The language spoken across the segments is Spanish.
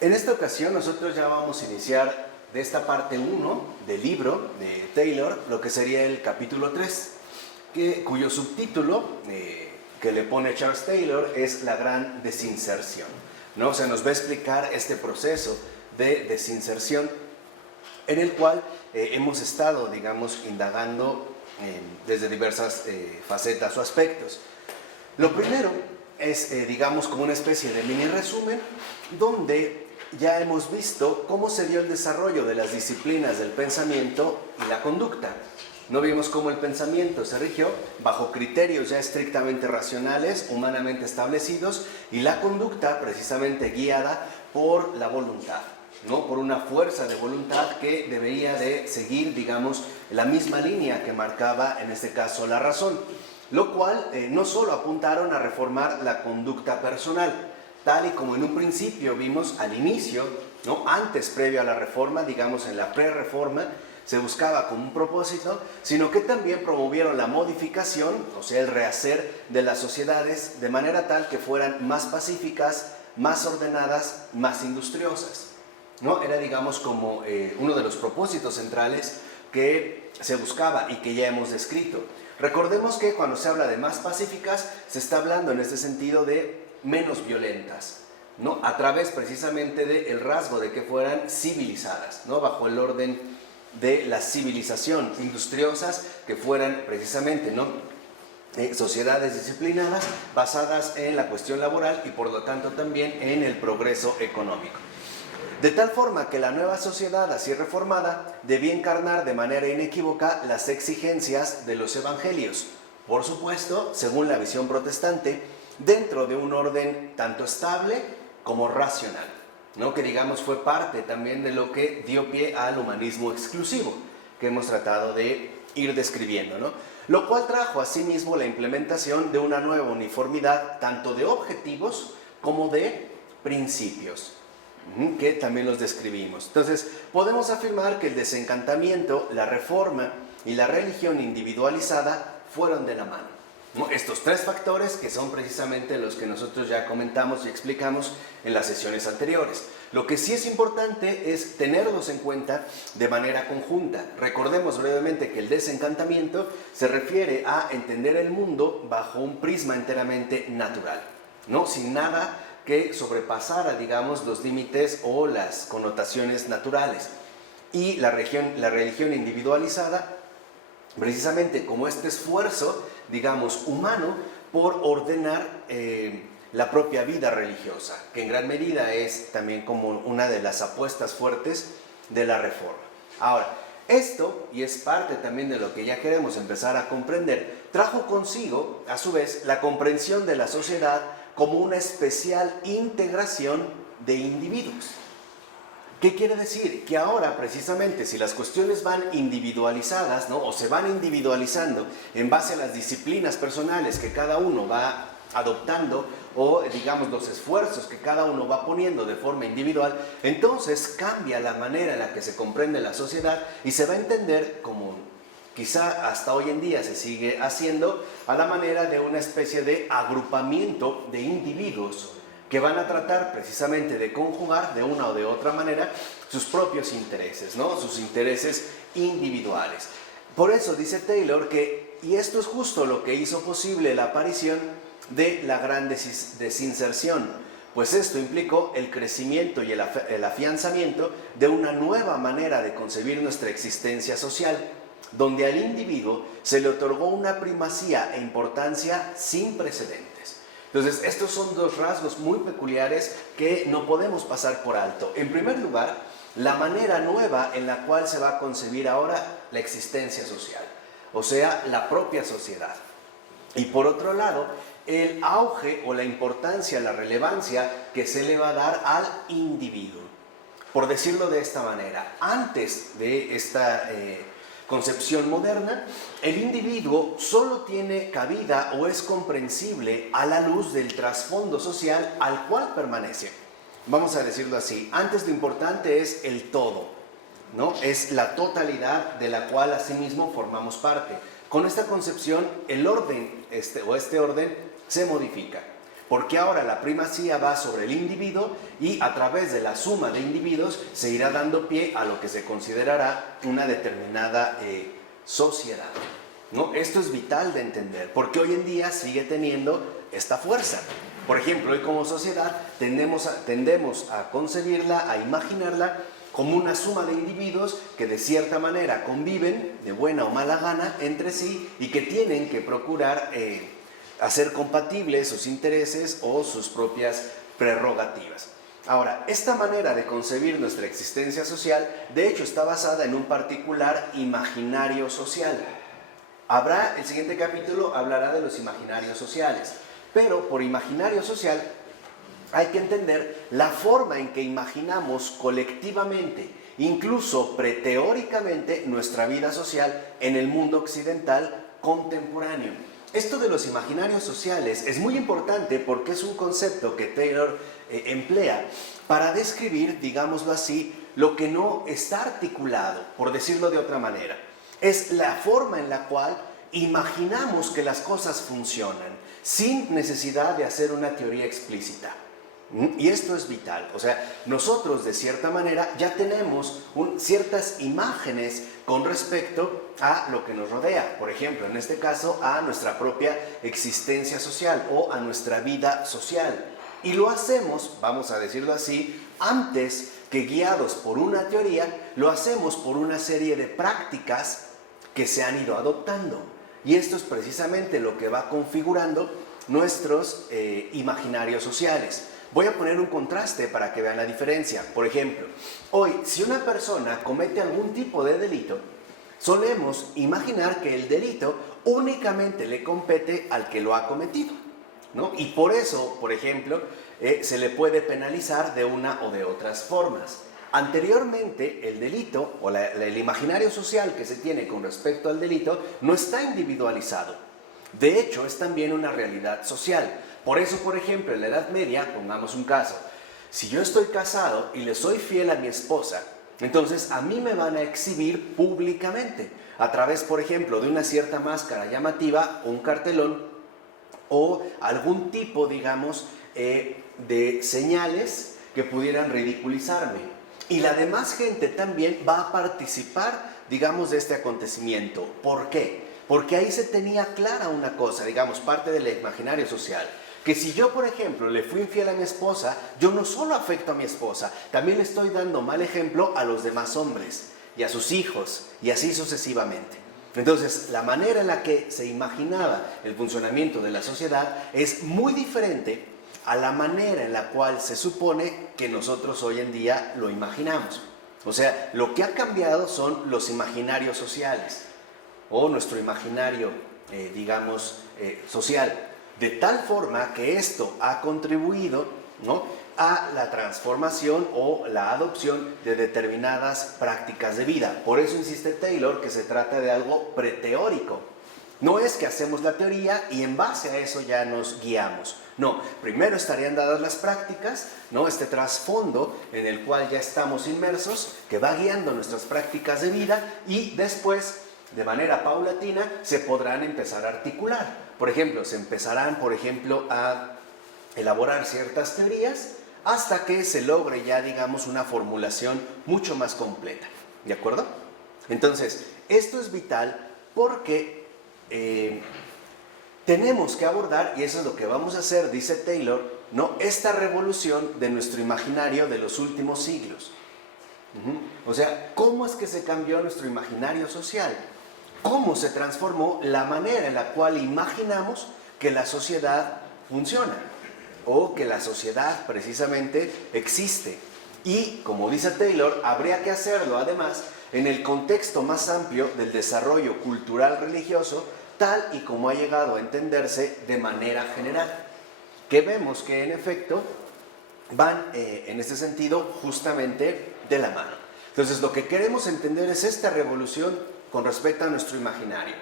En esta ocasión nosotros ya vamos a iniciar de esta parte 1 del libro de Taylor, lo que sería el capítulo 3, cuyo subtítulo que le pone Charles Taylor es La Gran Desinserción, ¿no? O sea, nos va a explicar este proceso de desinserción en el cual hemos estado, digamos, indagando desde diversas facetas o aspectos. Lo primero es, digamos, como una especie de mini resumen, donde ya hemos visto cómo se dio el desarrollo de las disciplinas del pensamiento y la conducta. No vimos cómo el pensamiento se rigió bajo criterios ya estrictamente racionales, humanamente establecidos, y la conducta precisamente guiada por la voluntad, ¿no? Por una fuerza de voluntad que debería de seguir, digamos, la misma línea que marcaba en este caso la razón, lo cual no solo apuntaron a reformar la conducta personal, tal y como en un principio vimos al inicio, ¿no? Antes, previo a la reforma, digamos en la pre-reforma, se buscaba como un propósito, sino que también promovieron la modificación, o sea, el rehacer de las sociedades de manera tal que fueran más pacíficas, más ordenadas, más industriosas, ¿no? Era, digamos, como uno de los propósitos centrales que se buscaba y que ya hemos descrito. Recordemos que cuando se habla de más pacíficas, se está hablando en este sentido de menos violentas, ¿no? A través precisamente del rasgo de que fueran civilizadas, ¿no? Bajo el orden de la civilización, industriosas, que fueran precisamente, ¿no? Sociedades disciplinadas, basadas en la cuestión laboral y por lo tanto también en el progreso económico. De tal forma que la nueva sociedad así reformada debía encarnar de manera inequívoca las exigencias de los evangelios, por supuesto, según la visión protestante, dentro de un orden tanto estable como racional, ¿no? Que digamos fue parte también de lo que dio pie al humanismo exclusivo, que hemos tratado de ir describiendo, ¿no? Lo cual trajo asimismo la implementación de una nueva uniformidad tanto de objetivos como de principios, que también los describimos. Entonces, podemos afirmar que el desencantamiento, la reforma y la religión individualizada fueron de la mano, ¿no? Estos tres factores que son precisamente los que nosotros ya comentamos y explicamos en las sesiones anteriores. Lo que sí es importante es tenerlos en cuenta de manera conjunta. Recordemos brevemente que el desencantamiento se refiere a entender el mundo bajo un prisma enteramente natural, ¿no? Sin nada que sobrepasara, digamos, los límites o las connotaciones naturales. Y la religión individualizada, precisamente como este esfuerzo, digamos, humano por ordenar la propia vida religiosa, que en gran medida es también como una de las apuestas fuertes de la reforma. Ahora, esto, y es parte también de lo que ya queremos empezar a comprender, trajo consigo, a su vez, la comprensión de la sociedad como una especial integración de individuos. ¿Qué quiere decir? Que ahora, precisamente, si las cuestiones van individualizadas, ¿no? O se van individualizando en base a las disciplinas personales que cada uno va adoptando, o digamos los esfuerzos que cada uno va poniendo de forma individual, entonces cambia la manera en la que se comprende la sociedad y se va a entender como quizá hasta hoy en día se sigue haciendo, a la manera de una especie de agrupamiento de individuos que van a tratar precisamente de conjugar de una o de otra manera sus propios intereses, ¿no? Sus intereses individuales. Por eso dice Taylor que, y esto es justo lo que hizo posible la aparición de la gran desinserción, pues esto implicó el crecimiento y el afianzamiento de una nueva manera de concebir nuestra existencia social, donde al individuo se le otorgó una primacía e importancia sin precedentes. Entonces, estos son dos rasgos muy peculiares que no podemos pasar por alto. En primer lugar, la manera nueva en la cual se va a concebir ahora la existencia social, o sea, la propia sociedad. Y por otro lado, el auge o la importancia, la relevancia que se le va a dar al individuo. Por decirlo de esta manera, antes de esta concepción moderna, el individuo solo tiene cabida o es comprensible a la luz del trasfondo social al cual permanece. Vamos a decirlo así, antes lo importante es el todo, ¿no? Es la totalidad de la cual asimismo formamos parte. Con esta concepción, el orden, este orden, se modifica. porque ahora la primacía va sobre el individuo y a través de la suma de individuos se irá dando pie a lo que se considerará una determinada sociedad, ¿no? Esto es vital de entender, porque hoy en día sigue teniendo esta fuerza. Por ejemplo, hoy como sociedad tendemos a concebirla, a imaginarla como una suma de individuos que de cierta manera conviven de buena o mala gana entre sí y que tienen que procurar hacer compatibles sus intereses o sus propias prerrogativas. Ahora, esta manera de concebir nuestra existencia social, de hecho, está basada en un particular imaginario social. El siguiente capítulo hablará de los imaginarios sociales, pero por imaginario social hay que entender la forma en que imaginamos colectivamente, incluso preteóricamente, nuestra vida social en el mundo occidental contemporáneo. Esto de los imaginarios sociales es muy importante porque es un concepto que Taylor emplea para describir, digámoslo así, lo que no está articulado, por decirlo de otra manera. Es la forma en la cual imaginamos que las cosas funcionan, sin necesidad de hacer una teoría explícita. Y esto es vital, o sea, nosotros de cierta manera ya tenemos ciertas imágenes con respecto a lo que nos rodea, por ejemplo, en este caso a nuestra propia existencia social o a nuestra vida social. Y lo hacemos, vamos a decirlo así, antes que guiados por una teoría, lo hacemos por una serie de prácticas que se han ido adoptando. Y esto es precisamente lo que va configurando nuestros imaginarios sociales. Voy a poner un contraste para que vean la diferencia. Por ejemplo, hoy, si una persona comete algún tipo de delito, solemos imaginar que el delito únicamente le compete al que lo ha cometido, ¿no? Y por eso, por ejemplo, se le puede penalizar de una o de otras formas. Anteriormente, el delito o el imaginario social que se tiene con respecto al delito no está individualizado. De hecho, es también una realidad social. Por eso, por ejemplo, en la Edad Media, pongamos un caso, si yo estoy casado y le soy fiel a mi esposa, entonces a mí me van a exhibir públicamente, a través, por ejemplo, de una cierta máscara llamativa, un cartelón o algún tipo, digamos, de señales que pudieran ridiculizarme. Y la demás gente también va a participar, digamos, de este acontecimiento. ¿Por qué? Porque ahí se tenía clara una cosa, digamos, parte del imaginario social. Que si yo, por ejemplo, le fui infiel a mi esposa, yo no solo afecto a mi esposa, también le estoy dando mal ejemplo a los demás hombres y a sus hijos y así sucesivamente. Entonces, la manera en la que se imaginaba el funcionamiento de la sociedad es muy diferente a la manera en la cual se supone que nosotros hoy en día lo imaginamos. O sea, lo que ha cambiado son los imaginarios sociales o nuestro imaginario, social. De tal forma que esto ha contribuido, ¿no?, a la transformación o la adopción de determinadas prácticas de vida. Por eso insiste Taylor que se trata de algo preteórico. No es que hacemos la teoría y en base a eso ya nos guiamos. No, primero estarían dadas las prácticas, ¿no?, este trasfondo en el cual ya estamos inmersos, que va guiando nuestras prácticas de vida y después, de manera paulatina, se podrán empezar a articular. Por ejemplo, se empezarán, a elaborar ciertas teorías hasta que se logre ya, digamos, una formulación mucho más completa. ¿De acuerdo? Entonces, esto es vital porque tenemos que abordar, y eso es lo que vamos a hacer, dice Taylor, ¿no?, esta revolución de nuestro imaginario de los últimos siglos. O sea, ¿cómo es que se cambió nuestro imaginario social? ¿Cómo se transformó la manera en la cual imaginamos que la sociedad funciona o que la sociedad precisamente existe? Y, como dice Taylor, habría que hacerlo además en el contexto más amplio del desarrollo cultural religioso, tal y como ha llegado a entenderse de manera general, que vemos que en efecto van en este sentido justamente de la mano. Entonces, lo que queremos entender es esta revolución con respecto a nuestro imaginario,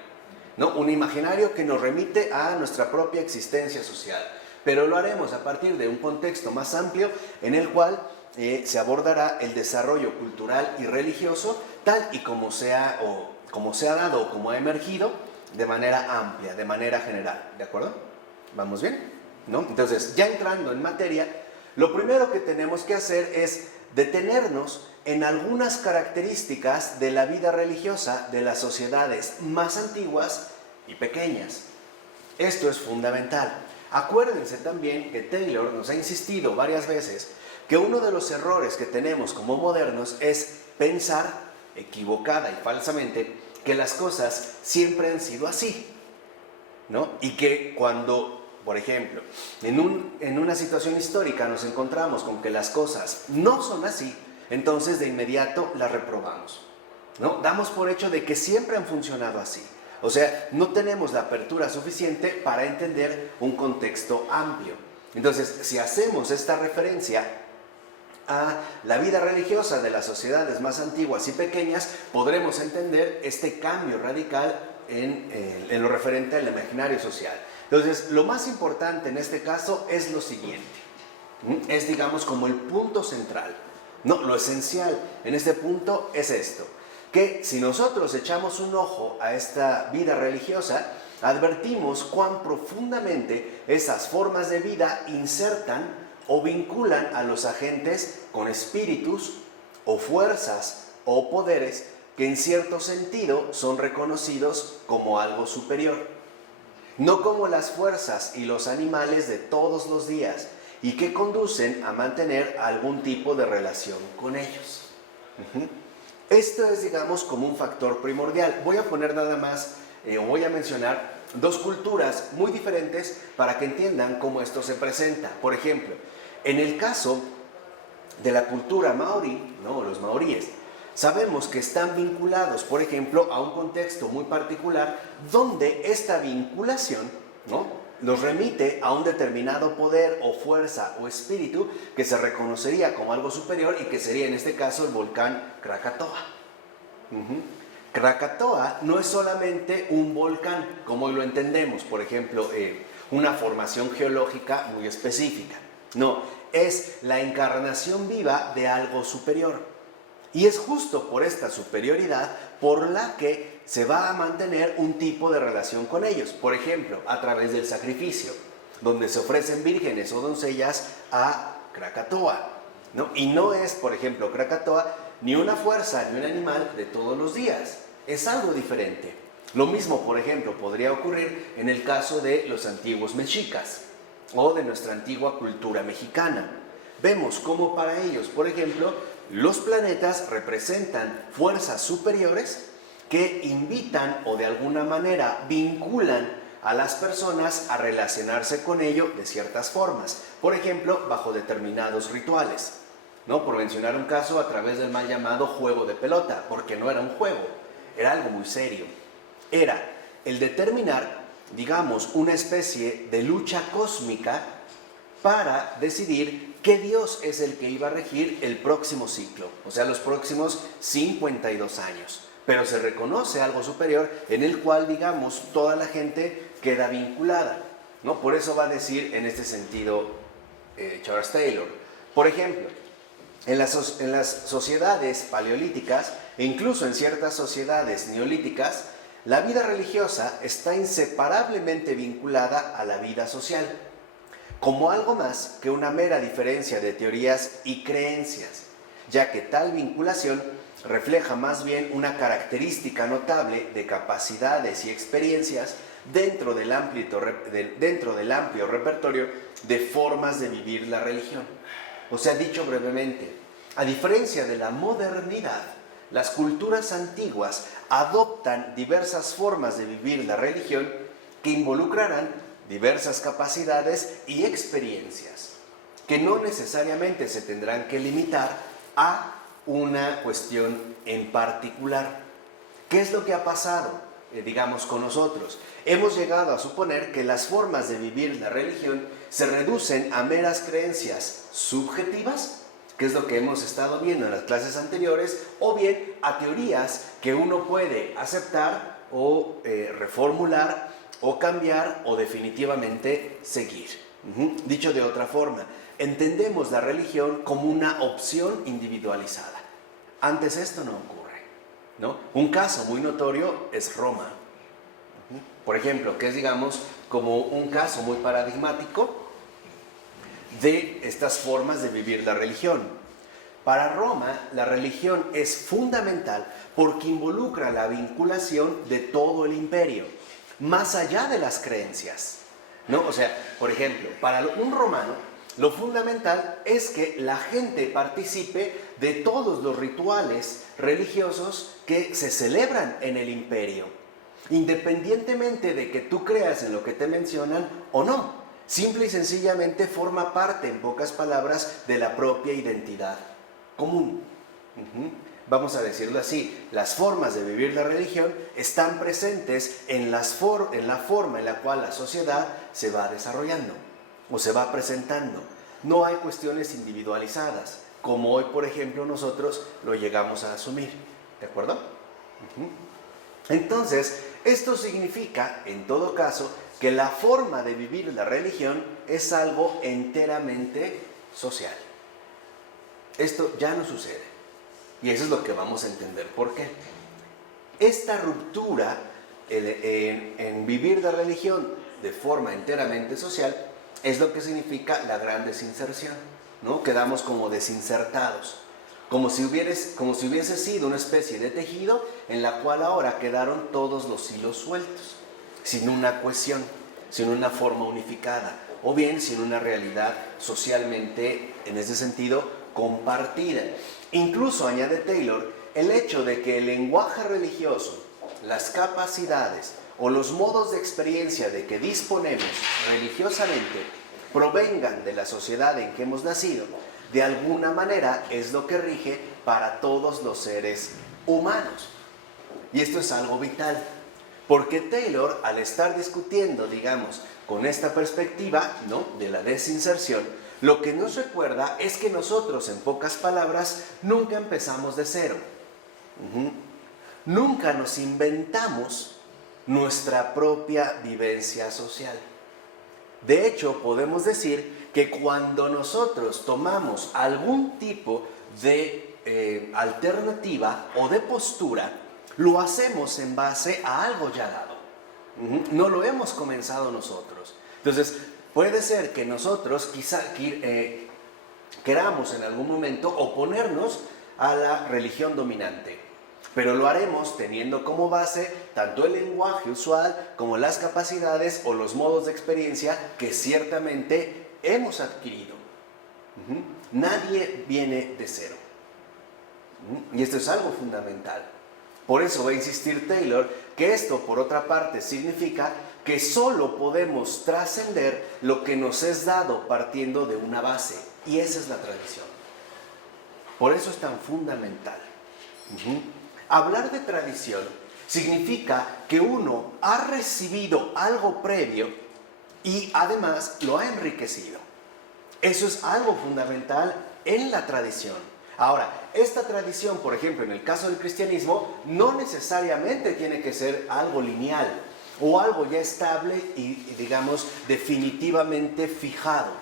¿no? Un imaginario que nos remite a nuestra propia existencia social, pero lo haremos a partir de un contexto más amplio en el cual se abordará el desarrollo cultural y religioso tal y como se ha dado o como ha emergido de manera amplia, de manera general. ¿De acuerdo? ¿Vamos bien? ¿no? Entonces, ya entrando en materia, lo primero que tenemos que hacer es detenernos en algunas características de la vida religiosa de las sociedades más antiguas y pequeñas. Esto es fundamental. Acuérdense también que Taylor nos ha insistido varias veces que uno de los errores que tenemos como modernos es pensar, equivocada y falsamente, que las cosas siempre han sido así, ¿no? Y que cuando, por ejemplo, en una situación histórica nos encontramos con que las cosas no son así, entonces de inmediato las reprobamos, ¿no? Damos por hecho de que siempre han funcionado así. O sea, no tenemos la apertura suficiente para entender un contexto amplio. Entonces, si hacemos esta referencia a la vida religiosa de las sociedades más antiguas y pequeñas, podremos entender este cambio radical en lo referente al imaginario social. Entonces, lo más importante en este caso es lo siguiente. Es, digamos, como el punto central. No, lo esencial en este punto es esto, que si nosotros echamos un ojo a esta vida religiosa, advertimos cuán profundamente esas formas de vida insertan o vinculan a los agentes con espíritus o fuerzas o poderes que en cierto sentido son reconocidos como algo superior. No como las fuerzas y los animales de todos los días y que conducen a mantener algún tipo de relación con ellos. Esto es, digamos, como un factor primordial. Voy a poner nada más, voy a mencionar dos culturas muy diferentes para que entiendan cómo esto se presenta. Por ejemplo, en el caso de la cultura maorí, ¿no? Los maoríes, sabemos que están vinculados, por ejemplo, a un contexto muy particular donde esta vinculación, ¿no?, nos remite a un determinado poder o fuerza o espíritu que se reconocería como algo superior y que sería en este caso el volcán Krakatoa. Krakatoa no es solamente un volcán, como hoy lo entendemos, por ejemplo, una formación geológica muy específica. No, es la encarnación viva de algo superior. Y es justo por esta superioridad por la que se va a mantener un tipo de relación con ellos. Por ejemplo, a través del sacrificio, donde se ofrecen vírgenes o doncellas a Krakatoa, ¿no? Y no es, por ejemplo, Krakatoa ni una fuerza ni un animal de todos los días. Es algo diferente. Lo mismo, por ejemplo, podría ocurrir en el caso de los antiguos mexicas o de nuestra antigua cultura mexicana. Vemos cómo para ellos, por ejemplo, los planetas representan fuerzas superiores que invitan o de alguna manera vinculan a las personas a relacionarse con ello de ciertas formas. Por ejemplo, bajo determinados rituales, ¿no? Por mencionar un caso, a través del mal llamado juego de pelota, porque no era un juego, era algo muy serio. Era el determinar, digamos, una especie de lucha cósmica para decidir qué Dios es el que iba a regir el próximo ciclo, o sea, los próximos 52 años. Pero se reconoce algo superior en el cual, digamos, toda la gente queda vinculada, ¿no? Por eso va a decir en este sentido Charles Taylor. Por ejemplo, en las sociedades paleolíticas e incluso en ciertas sociedades neolíticas, la vida religiosa está inseparablemente vinculada a la vida social, como algo más que una mera diferencia de teorías y creencias, ya que tal vinculación refleja más bien una característica notable de capacidades y experiencias dentro del amplio repertorio de formas de vivir la religión. O sea, dicho brevemente, a diferencia de la modernidad, las culturas antiguas adoptan diversas formas de vivir la religión que involucrarán diversas capacidades y experiencias, que no necesariamente se tendrán que limitar a una cuestión en particular. ¿Qué es lo que ha pasado, digamos, con nosotros? Hemos llegado a suponer que las formas de vivir la religión se reducen a meras creencias subjetivas, que es lo que hemos estado viendo en las clases anteriores, o bien a teorías que uno puede aceptar o reformular o cambiar o definitivamente seguir. Dicho de otra forma, entendemos la religión como una opción individualizada. Antes esto no ocurre, ¿no? Un caso muy notorio es Roma, por ejemplo, que es, digamos, como un caso muy paradigmático de estas formas de vivir la religión. Para Roma, la religión es fundamental porque involucra la vinculación de todo el imperio, más allá de las creencias, ¿no? O sea, por ejemplo, para un romano, lo fundamental es que la gente participe de todos los rituales religiosos que se celebran en el imperio, independientemente de que tú creas en lo que te mencionan o no. Simple y sencillamente forma parte, en pocas palabras, de la propia identidad común. Vamos a decirlo así, las formas de vivir la religión están presentes en la forma en la cual la sociedad se va desarrollando o se va presentando. No hay cuestiones individualizadas, como hoy, por ejemplo, nosotros lo llegamos a asumir. ¿De acuerdo? Entonces, esto significa, en todo caso, que la forma de vivir la religión es algo enteramente social. Esto ya no sucede. Y eso es lo que vamos a entender. ¿Por qué? Esta ruptura en vivir la religión de forma enteramente social es lo que significa la gran desinserción, ¿no? Quedamos como desinsertados, como si hubiese sido una especie de tejido en la cual ahora quedaron todos los hilos sueltos, sin una cohesión, sin una forma unificada, o bien sin una realidad socialmente, en ese sentido, compartida. Incluso, añade Taylor, el hecho de que el lenguaje religioso, las capacidades o los modos de experiencia de que disponemos religiosamente provengan de la sociedad en que hemos nacido, de alguna manera es lo que rige para todos los seres humanos. Y esto es algo vital, porque Taylor, al estar discutiendo, digamos, con esta perspectiva, ¿no?, de la desinserción, lo que nos recuerda es que nosotros, en pocas palabras, nunca empezamos de cero. Nunca nos inventamos nuestra propia vivencia social. De hecho, podemos decir que cuando nosotros tomamos algún tipo de alternativa o de postura, lo hacemos en base a algo ya dado. No lo hemos comenzado nosotros. Entonces, puede ser que nosotros quizá queramos en algún momento oponernos a la religión dominante, pero lo haremos teniendo como base tanto el lenguaje usual como las capacidades o los modos de experiencia que ciertamente hemos adquirido. Nadie viene de cero. Y esto es algo fundamental. Por eso va a insistir Taylor que esto, por otra parte, significa que solo podemos trascender lo que nos es dado partiendo de una base, y esa es la tradición. Por eso es tan fundamental. Hablar de tradición significa que uno ha recibido algo previo y además lo ha enriquecido. Eso es algo fundamental en la tradición. Ahora, esta tradición, por ejemplo, en el caso del cristianismo, no necesariamente tiene que ser algo lineal o algo ya estable y digamos, definitivamente fijado.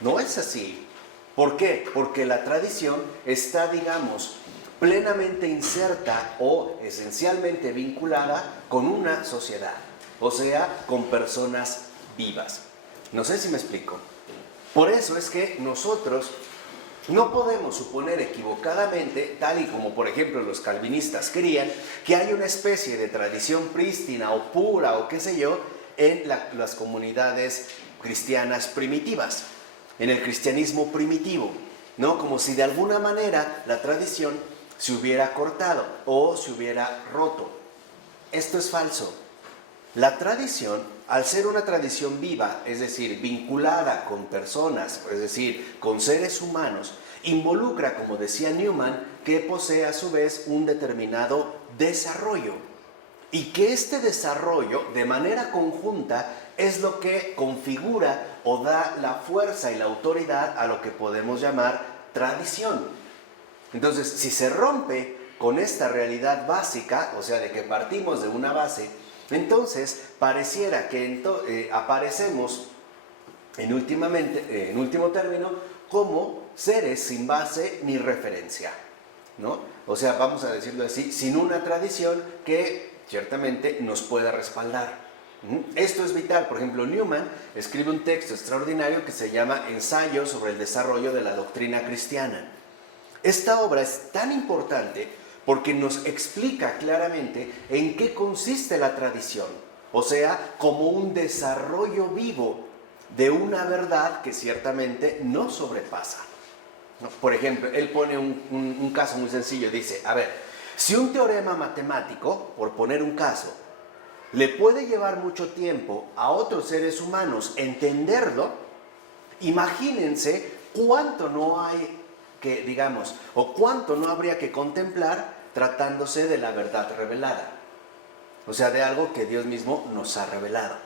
No es así. ¿Por qué? Porque la tradición está, digamos, plenamente inserta o esencialmente vinculada con una sociedad, o sea, con personas vivas. No sé si me explico. Por eso es que nosotros no podemos suponer equivocadamente, tal y como por ejemplo los calvinistas querían, que hay una especie de tradición prístina o pura o qué sé yo en las comunidades cristianas primitivas, en el cristianismo primitivo, ¿no? Como si de alguna manera la tradición se hubiera cortado o se hubiera roto. Esto es falso. La tradición, al ser una tradición viva, es decir, vinculada con personas, es decir, con seres humanos, involucra, como decía Newman, que posee a su vez un determinado desarrollo. Y que este desarrollo, de manera conjunta, es lo que configura o da la fuerza y la autoridad a lo que podemos llamar tradición. Entonces, si se rompe con esta realidad básica, o sea, de que partimos de una base, entonces pareciera que aparecemos en último término como seres sin base ni referencia, ¿no? O sea, vamos a decirlo así, sin una tradición que ciertamente nos pueda respaldar. Esto es vital. Por ejemplo, Newman escribe un texto extraordinario que se llama Ensayo sobre el desarrollo de la doctrina cristiana. Esta obra es tan importante porque nos explica claramente en qué consiste la tradición, o sea, como un desarrollo vivo de una verdad que ciertamente no sobrepasa. Por ejemplo, él pone un caso muy sencillo, dice, a ver, si un teorema matemático, por poner un caso, le puede llevar mucho tiempo a otros seres humanos entenderlo, imagínense cuánto no hay que, digamos, o cuánto no habría que contemplar tratándose de la verdad revelada. O sea, de algo que Dios mismo nos ha revelado.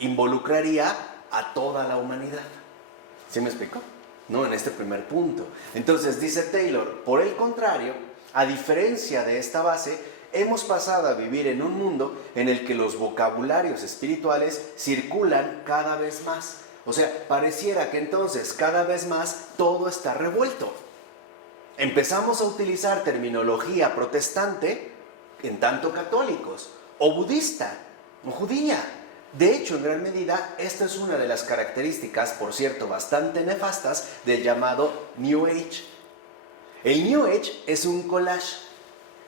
Involucraría a toda la humanidad. ¿Sí me explico? No, en este primer punto. Entonces, dice Taylor, por el contrario, a diferencia de esta base, hemos pasado a vivir en un mundo en el que los vocabularios espirituales circulan cada vez más. O sea, pareciera que entonces cada vez más todo está revuelto. Empezamos a utilizar terminología protestante en tanto católicos, o budista, o judía. De hecho, en gran medida, esta es una de las características, por cierto, bastante nefastas del llamado New Age. El New Age es un collage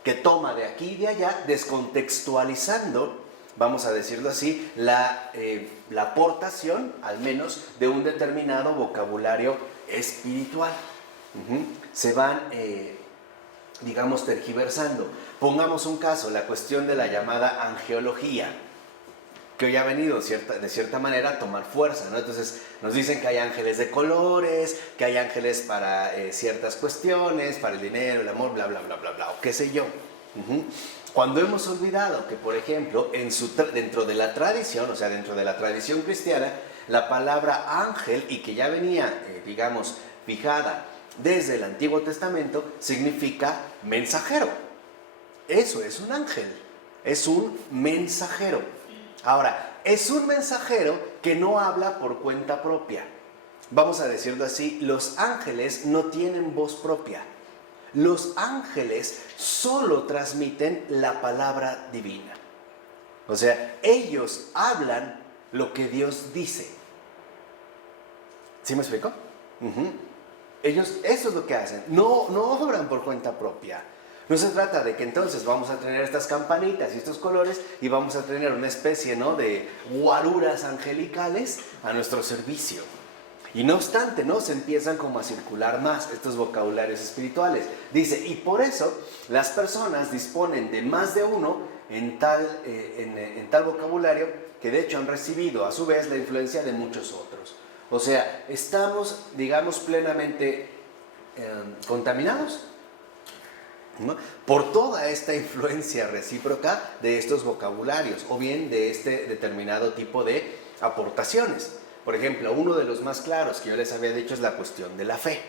que toma de aquí y de allá, descontextualizando, vamos a decirlo así, la aportación, al menos, de un determinado vocabulario espiritual. Se van, digamos, tergiversando. Pongamos un caso, la cuestión de la llamada angeología, que hoy ha venido de cierta manera a tomar fuerza, ¿no? Entonces nos dicen que hay ángeles de colores, que hay ángeles para ciertas cuestiones, para el dinero, el amor, bla, bla, bla, bla, bla, o qué sé yo. Cuando hemos olvidado que, por ejemplo, dentro de la tradición, o sea, dentro de la tradición cristiana, la palabra ángel, y que ya venía, digamos, fijada desde el Antiguo Testamento, significa mensajero. Eso es un ángel, es un mensajero. Ahora, es un mensajero que no habla por cuenta propia. Vamos a decirlo así, los ángeles no tienen voz propia. Los ángeles solo transmiten la palabra divina. O sea, ellos hablan lo que Dios dice. ¿Sí me explico? Ellos, eso es lo que hacen. No obran por cuenta propia. No se trata de que entonces vamos a tener estas campanitas y estos colores y vamos a tener una especie, ¿no?, de guaruras angelicales a nuestro servicio. Y no obstante, ¿no?, se empiezan como a circular más estos vocabularios espirituales. Dice, y por eso las personas disponen de más de uno en tal vocabulario, que de hecho han recibido a su vez la influencia de muchos otros. O sea, estamos, digamos, plenamente contaminados, ¿no?, por toda esta influencia recíproca de estos vocabularios o bien de este determinado tipo de aportaciones. Por ejemplo, uno de los más claros que yo les había dicho es la cuestión de la fe,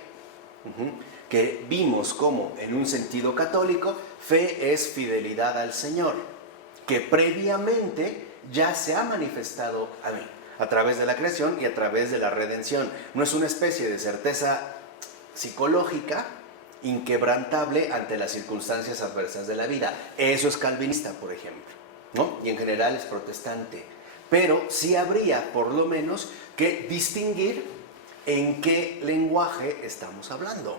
que vimos como en un sentido católico, fe es fidelidad al Señor, que previamente ya se ha manifestado a mí, a través de la creación y a través de la redención. No es una especie de certeza psicológica inquebrantable ante las circunstancias adversas de la vida. Eso es calvinista, por ejemplo, ¿no? Y en general es protestante. Pero sí habría, por lo menos, que distinguir en qué lenguaje estamos hablando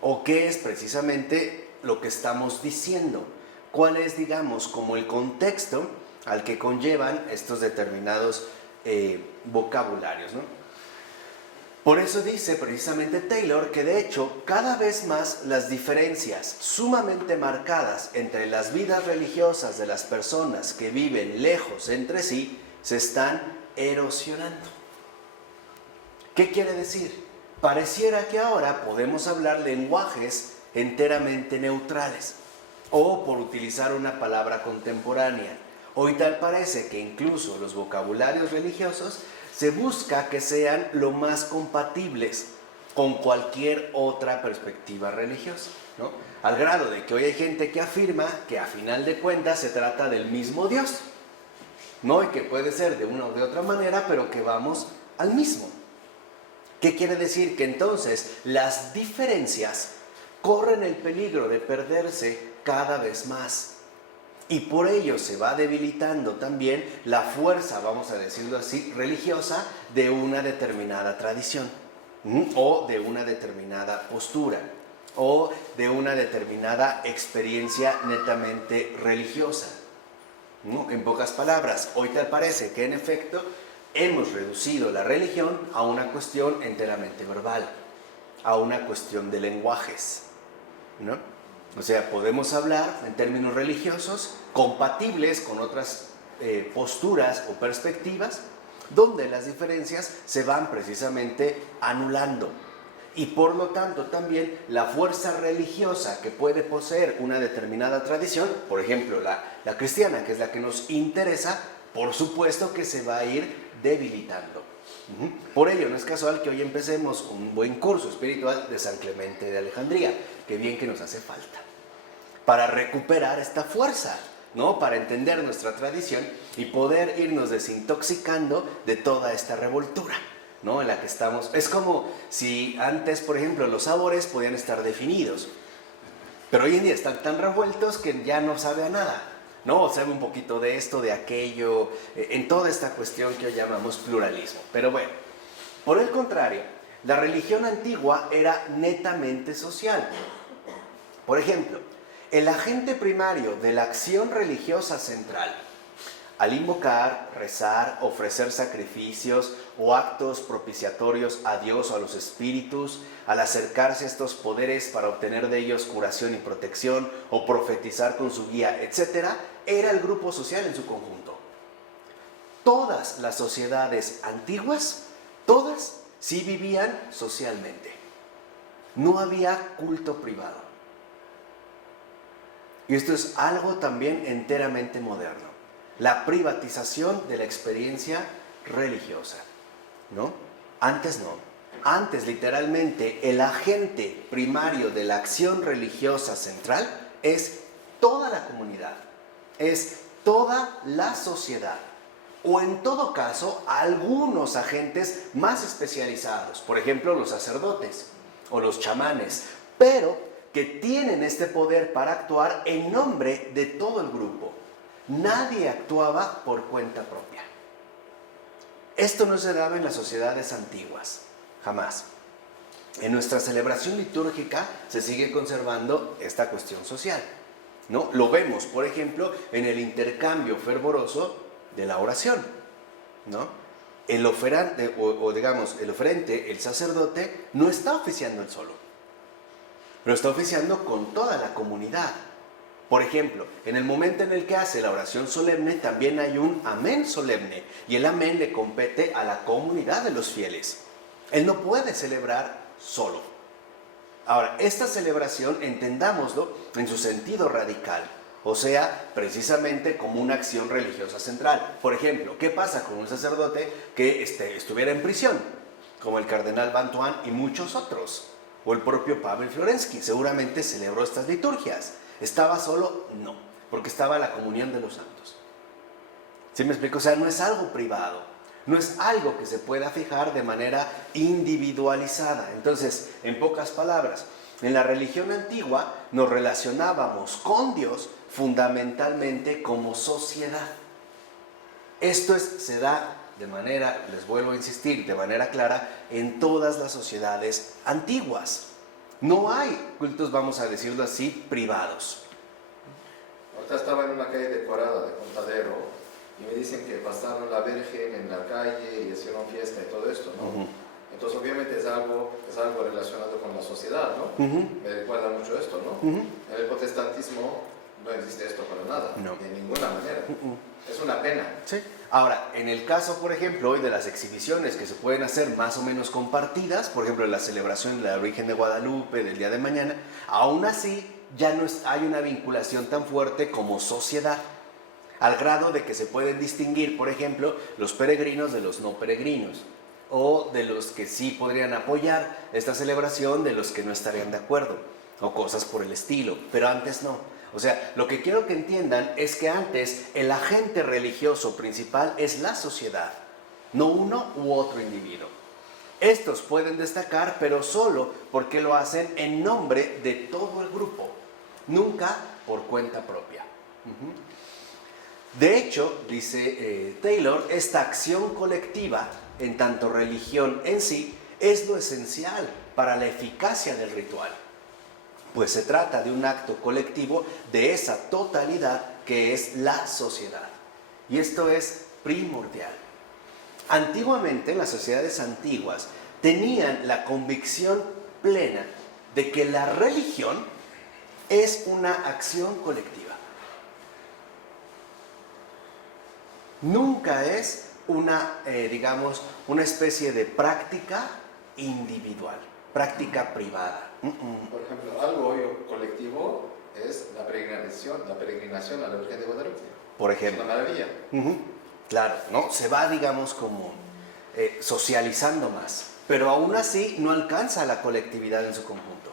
o qué es precisamente lo que estamos diciendo. ¿Cuál es, digamos, como el contexto al que conllevan estos determinados vocabularios, ¿no? Por eso dice precisamente Taylor que de hecho cada vez más las diferencias sumamente marcadas entre las vidas religiosas de las personas que viven lejos entre sí se están erosionando. ¿Qué quiere decir? Pareciera que ahora podemos hablar lenguajes enteramente neutrales o, por utilizar una palabra contemporánea, hoy tal parece que incluso los vocabularios religiosos se busca que sean lo más compatibles con cualquier otra perspectiva religiosa, ¿no? Al grado de que hoy hay gente que afirma que a final de cuentas se trata del mismo Dios, ¿no? Y que puede ser de una o de otra manera, pero que vamos al mismo. ¿Qué quiere decir? Que entonces las diferencias corren el peligro de perderse cada vez más. Y por ello se va debilitando también la fuerza, vamos a decirlo así, religiosa de una determinada tradición, o de una determinada postura, o de una determinada experiencia netamente religiosa. En pocas palabras, hoy te parece que en efecto hemos reducido la religión a una cuestión enteramente verbal, a una cuestión de lenguajes, ¿no? O sea, podemos hablar en términos religiosos compatibles con otras posturas o perspectivas, donde las diferencias se van precisamente anulando. Y por lo tanto también la fuerza religiosa que puede poseer una determinada tradición, por ejemplo la cristiana, que es la que nos interesa, por supuesto que se va a ir debilitando. Por ello no es casual que hoy empecemos un buen curso espiritual de San Clemente de Alejandría, que bien que nos hace falta, para recuperar esta fuerza, ¿no? Para entender nuestra tradición y poder irnos desintoxicando de toda esta revoltura, ¿no? En la que estamos. Es como si antes, por ejemplo, los sabores podían estar definidos, pero hoy en día están tan revueltos que ya no sabe a nada, ¿no? Sabe un poquito de esto, de aquello, en toda esta cuestión que hoy llamamos pluralismo. Pero bueno, por el contrario, la religión antigua era netamente social. Por ejemplo, el agente primario de la acción religiosa central, al invocar, rezar, ofrecer sacrificios o actos propiciatorios a Dios o a los espíritus, al acercarse a estos poderes para obtener de ellos curación y protección o profetizar con su guía, etc., era el grupo social en su conjunto. Todas las sociedades antiguas, todas sí vivían socialmente. No había culto privado. Y esto es algo también enteramente moderno. La privatización de la experiencia religiosa, ¿no? Antes no. Antes, literalmente, el agente primario de la acción religiosa central es toda la comunidad, es toda la sociedad, o en todo caso, algunos agentes más especializados, por ejemplo, los sacerdotes o los chamanes, pero que tienen este poder para actuar en nombre de todo el grupo. Nadie actuaba por cuenta propia. Esto no se daba en las sociedades antiguas, jamás. En nuestra celebración litúrgica se sigue conservando esta cuestión social, ¿no? Lo vemos, por ejemplo, en el intercambio fervoroso de la oración, ¿no? El oferente, el oferente, el sacerdote, no está oficiando él solo. Lo está oficiando con toda la comunidad. Por ejemplo, en el momento en el que hace la oración solemne, también hay un amén solemne. Y el amén le compete a la comunidad de los fieles. Él no puede celebrar solo. Ahora, esta celebración, entendámoslo en su sentido radical. O sea, precisamente como una acción religiosa central. Por ejemplo, ¿qué pasa con un sacerdote que estuviera en prisión? Como el cardenal Bantuán y muchos otros. O el propio Pavel Florensky, seguramente celebró estas liturgias. ¿Estaba solo? No, porque estaba la comunión de los santos. ¿Sí me explico? O sea, no es algo privado, no es algo que se pueda fijar de manera individualizada. Entonces, en pocas palabras, en la religión antigua nos relacionábamos con Dios fundamentalmente como sociedad. Esto se da de manera, les vuelvo a insistir, de manera clara, en todas las sociedades antiguas. No hay cultos, vamos a decirlo así, privados. Ahorita estaba en una calle decorada de Contadero y me dicen que pasaron la Virgen en la calle y hicieron fiesta y todo esto, ¿no? Entonces obviamente es algo relacionado con la sociedad, ¿no? Me recuerda mucho esto, ¿no? En el protestantismo no existe esto para nada, de ninguna manera. Es una pena. Sí. Ahora, en el caso, por ejemplo, hoy de las exhibiciones que se pueden hacer más o menos compartidas, por ejemplo, la celebración de la Virgen de Guadalupe del día de mañana, aún así ya no hay una vinculación tan fuerte como sociedad, al grado de que se pueden distinguir, por ejemplo, los peregrinos de los no peregrinos, o de los que sí podrían apoyar esta celebración de los que no estarían de acuerdo, o cosas por el estilo, pero antes no. O sea, lo que quiero que entiendan es que antes el agente religioso principal es la sociedad, no uno u otro individuo. Estos pueden destacar, pero solo porque lo hacen en nombre de todo el grupo, nunca por cuenta propia. De hecho, dice Taylor, esta acción colectiva, en tanto religión en sí, es lo esencial para la eficacia del ritual, pues se trata de un acto colectivo de esa totalidad que es la sociedad. Y esto es primordial. Antiguamente, en las sociedades antiguas, tenían la convicción plena de que la religión es una acción colectiva. Nunca es una especie de práctica individual, práctica privada. Por ejemplo, algo hoy colectivo es la peregrinación a la Virgen de Guadalupe. Por ejemplo. Es una maravilla. Claro, ¿no? Se va, como socializando más, pero aún así no alcanza la colectividad en su conjunto.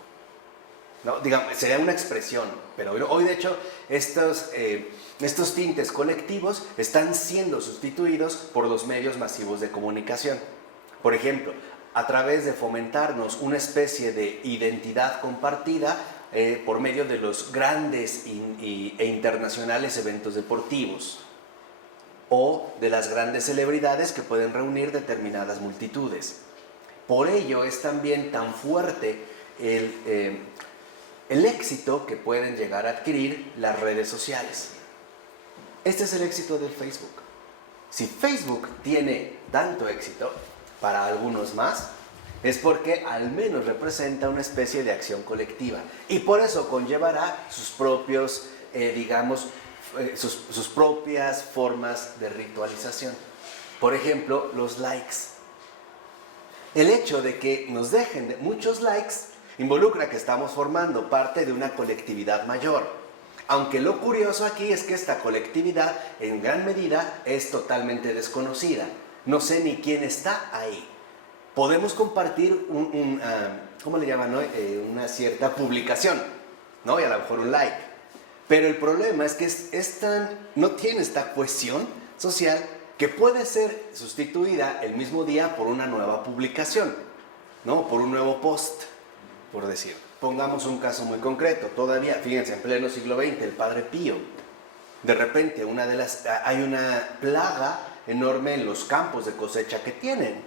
¿No? Sería una expresión, pero hoy de hecho estos tintes colectivos están siendo sustituidos por los medios masivos de comunicación. Por ejemplo, a través de fomentarnos una especie de identidad compartida por medio de los grandes e internacionales eventos deportivos o de las grandes celebridades que pueden reunir determinadas multitudes. Por ello es también tan fuerte el éxito que pueden llegar a adquirir las redes sociales. Este es el éxito del Facebook. Si Facebook tiene tanto éxito, para algunos más, es porque al menos representa una especie de acción colectiva y por eso conllevará sus propios, sus propias formas de ritualización. Por ejemplo, los likes. El hecho de que nos dejen muchos likes involucra que estamos formando parte de una colectividad mayor. Aunque lo curioso aquí es que esta colectividad en gran medida es totalmente desconocida. No sé ni quién está ahí. Podemos compartir ¿cómo le llaman hoy? Una cierta publicación, ¿no? Y a lo mejor un like. Pero el problema es que no tiene esta cohesión social que puede ser sustituida el mismo día por una nueva publicación, ¿no? Por un nuevo post, por decir. Pongamos un caso muy concreto. Todavía, fíjense, en pleno siglo XX, el Padre Pío. De repente hay una plaga enorme en los campos de cosecha que tienen.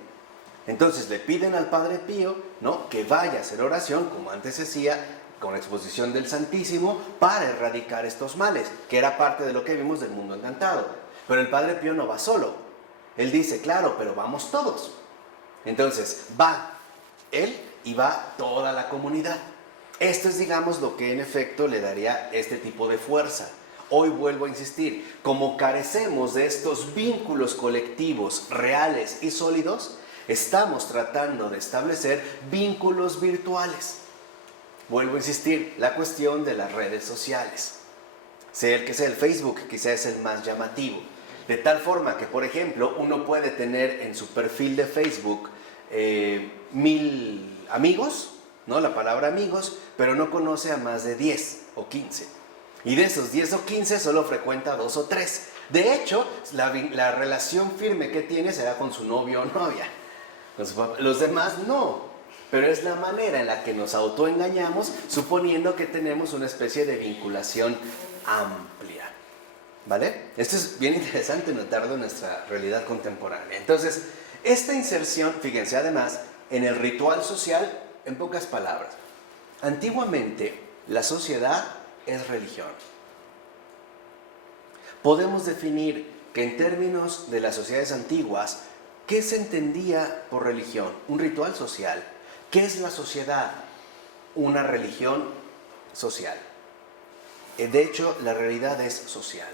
Entonces le piden al Padre Pío, ¿no?, que vaya a hacer oración, como antes se hacía, con la exposición del Santísimo, para erradicar estos males, que era parte de lo que vimos del mundo encantado. Pero el Padre Pío no va solo. Él dice, claro, pero vamos todos. Entonces va él y va toda la comunidad. Esto es, lo que en efecto le daría este tipo de fuerza. Hoy vuelvo a insistir, como carecemos de estos vínculos colectivos reales y sólidos, estamos tratando de establecer vínculos virtuales. Vuelvo a insistir, la cuestión de las redes sociales. Sea el que sea el Facebook, quizás es el más llamativo. De tal forma que, por ejemplo, uno puede tener en su perfil de Facebook 1000 amigos, ¿no? La palabra amigos, pero no conoce a más de 10 o 15. Y de esos 10 o 15 solo frecuenta 2 o 3. De hecho, la relación firme que tiene será con su novio o novia. Los demás no. Pero es la manera en la que nos autoengañamos, suponiendo que tenemos una especie de vinculación amplia. ¿Vale? Esto es bien interesante notarlo en nuestra realidad contemporánea. Entonces, esta inserción, fíjense además, en el ritual social, en pocas palabras. Antiguamente, la sociedad es religión. Podemos definir que en términos de las sociedades antiguas, ¿qué se entendía por religión? Un ritual social. ¿Qué es la sociedad? Una religión social. De hecho, la realidad es social.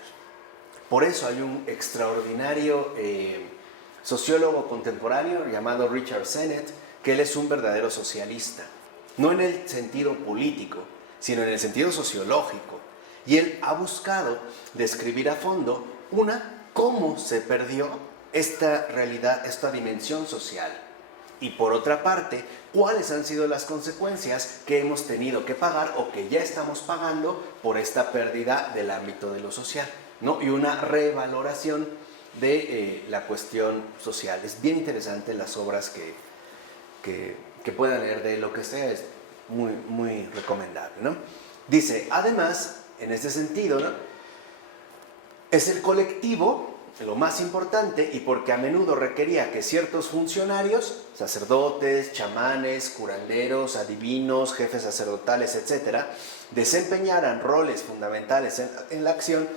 Por eso hay un extraordinario sociólogo contemporáneo llamado Richard Sennett, que él es un verdadero socialista. No en el sentido político, sino en el sentido sociológico. Y él ha buscado describir a fondo cómo se perdió esta realidad, esta dimensión social. Y por otra parte, cuáles han sido las consecuencias que hemos tenido que pagar o que ya estamos pagando por esta pérdida del ámbito de lo social, ¿no? Y una revaloración de la cuestión social. Es bien interesante las obras que puedan leer de lo que sea, es muy, muy recomendable, ¿no? Dice, además, en este sentido, ¿no?, Es el colectivo lo más importante y porque a menudo requería que ciertos funcionarios, sacerdotes, chamanes, curanderos, adivinos, jefes sacerdotales, etc., desempeñaran roles fundamentales en la acción,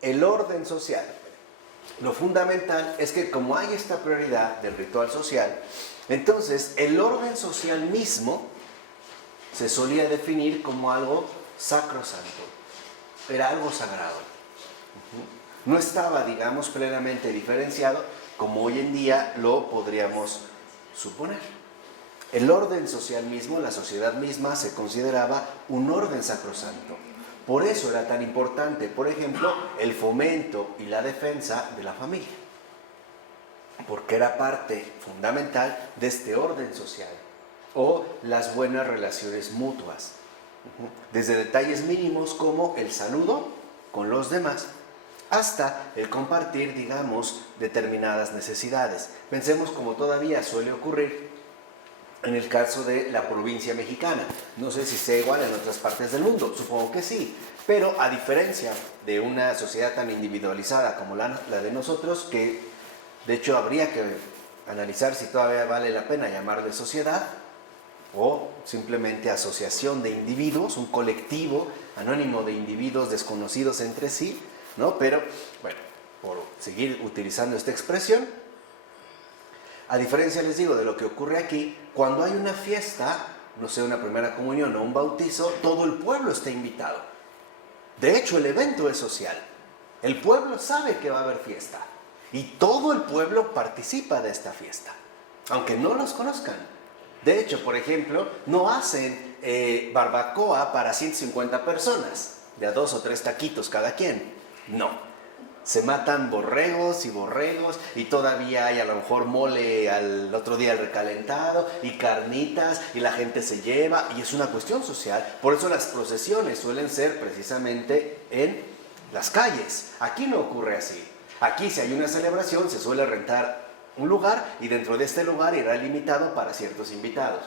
el orden social. Lo fundamental es que como hay esta prioridad del ritual social, entonces el orden social mismo se solía definir como algo sacrosanto, era algo sagrado. No estaba, digamos, plenamente diferenciado como hoy en día lo podríamos suponer. El orden social mismo, la sociedad misma, se consideraba un orden sacrosanto. Por eso era tan importante, por ejemplo, el fomento y la defensa de la familia, porque era parte fundamental de este orden social, o las buenas relaciones mutuas, desde detalles mínimos como el saludo con los demás, hasta el compartir, digamos, determinadas necesidades. Pensemos como todavía suele ocurrir en el caso de la provincia mexicana. No sé si sea igual en otras partes del mundo, supongo que sí, pero a diferencia de una sociedad tan individualizada como la de nosotros, que de hecho habría que analizar si todavía vale la pena llamarle sociedad o simplemente asociación de individuos, un colectivo anónimo de individuos desconocidos entre sí, ¿no? Pero, bueno, por seguir utilizando esta expresión, a diferencia, les digo, de lo que ocurre aquí, cuando hay una fiesta, no sé, una primera comunión o un bautizo, todo el pueblo está invitado. De hecho, el evento es social. El pueblo sabe que va a haber fiesta y todo el pueblo participa de esta fiesta, aunque no los conozcan. De hecho, por ejemplo, no hacen barbacoa para 150 personas, de a 2 o 3 taquitos cada quien. No, se matan borregos y todavía hay a lo mejor mole al otro día el recalentado y carnitas y la gente se lleva y es una cuestión social. Por eso las procesiones suelen ser precisamente en las calles. Aquí no ocurre así. Aquí si hay una celebración se suele rentar un lugar y dentro de este lugar irá limitado para ciertos invitados.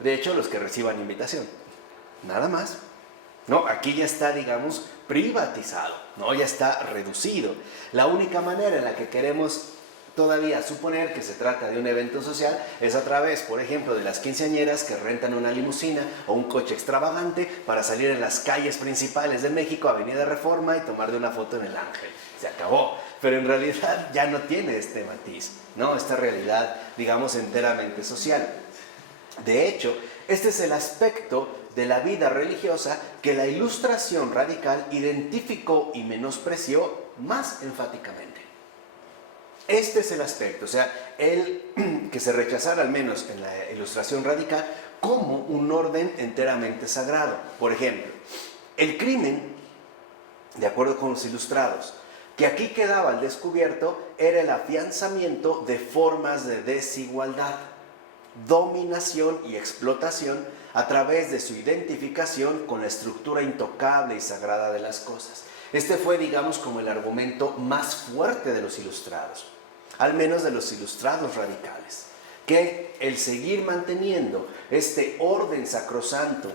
De hecho, los que reciban invitación. Nada más. No, aquí ya está, digamos, privatizado, ¿no? Ya está reducido. La única manera en la que queremos todavía suponer que se trata de un evento social es a través, por ejemplo, de las quinceañeras que rentan una limusina o un coche extravagante para salir en las calles principales de México, Avenida Reforma, y tomarle una foto en el Ángel. Se acabó. Pero en realidad ya no tiene este matiz, ¿no? Esta realidad, digamos, enteramente social. De hecho, este es el aspecto de la vida religiosa que la Ilustración radical identificó y menospreció más enfáticamente. Este es el aspecto, o sea, el que se rechazara al menos en la Ilustración radical como un orden enteramente sagrado. Por ejemplo, el crimen, de acuerdo con los ilustrados, que aquí quedaba al descubierto era el afianzamiento de formas de desigualdad, dominación y explotación a través de su identificación con la estructura intocable y sagrada de las cosas. Este fue, digamos, como el argumento más fuerte de los ilustrados, al menos de los ilustrados radicales, que el seguir manteniendo este orden sacrosanto,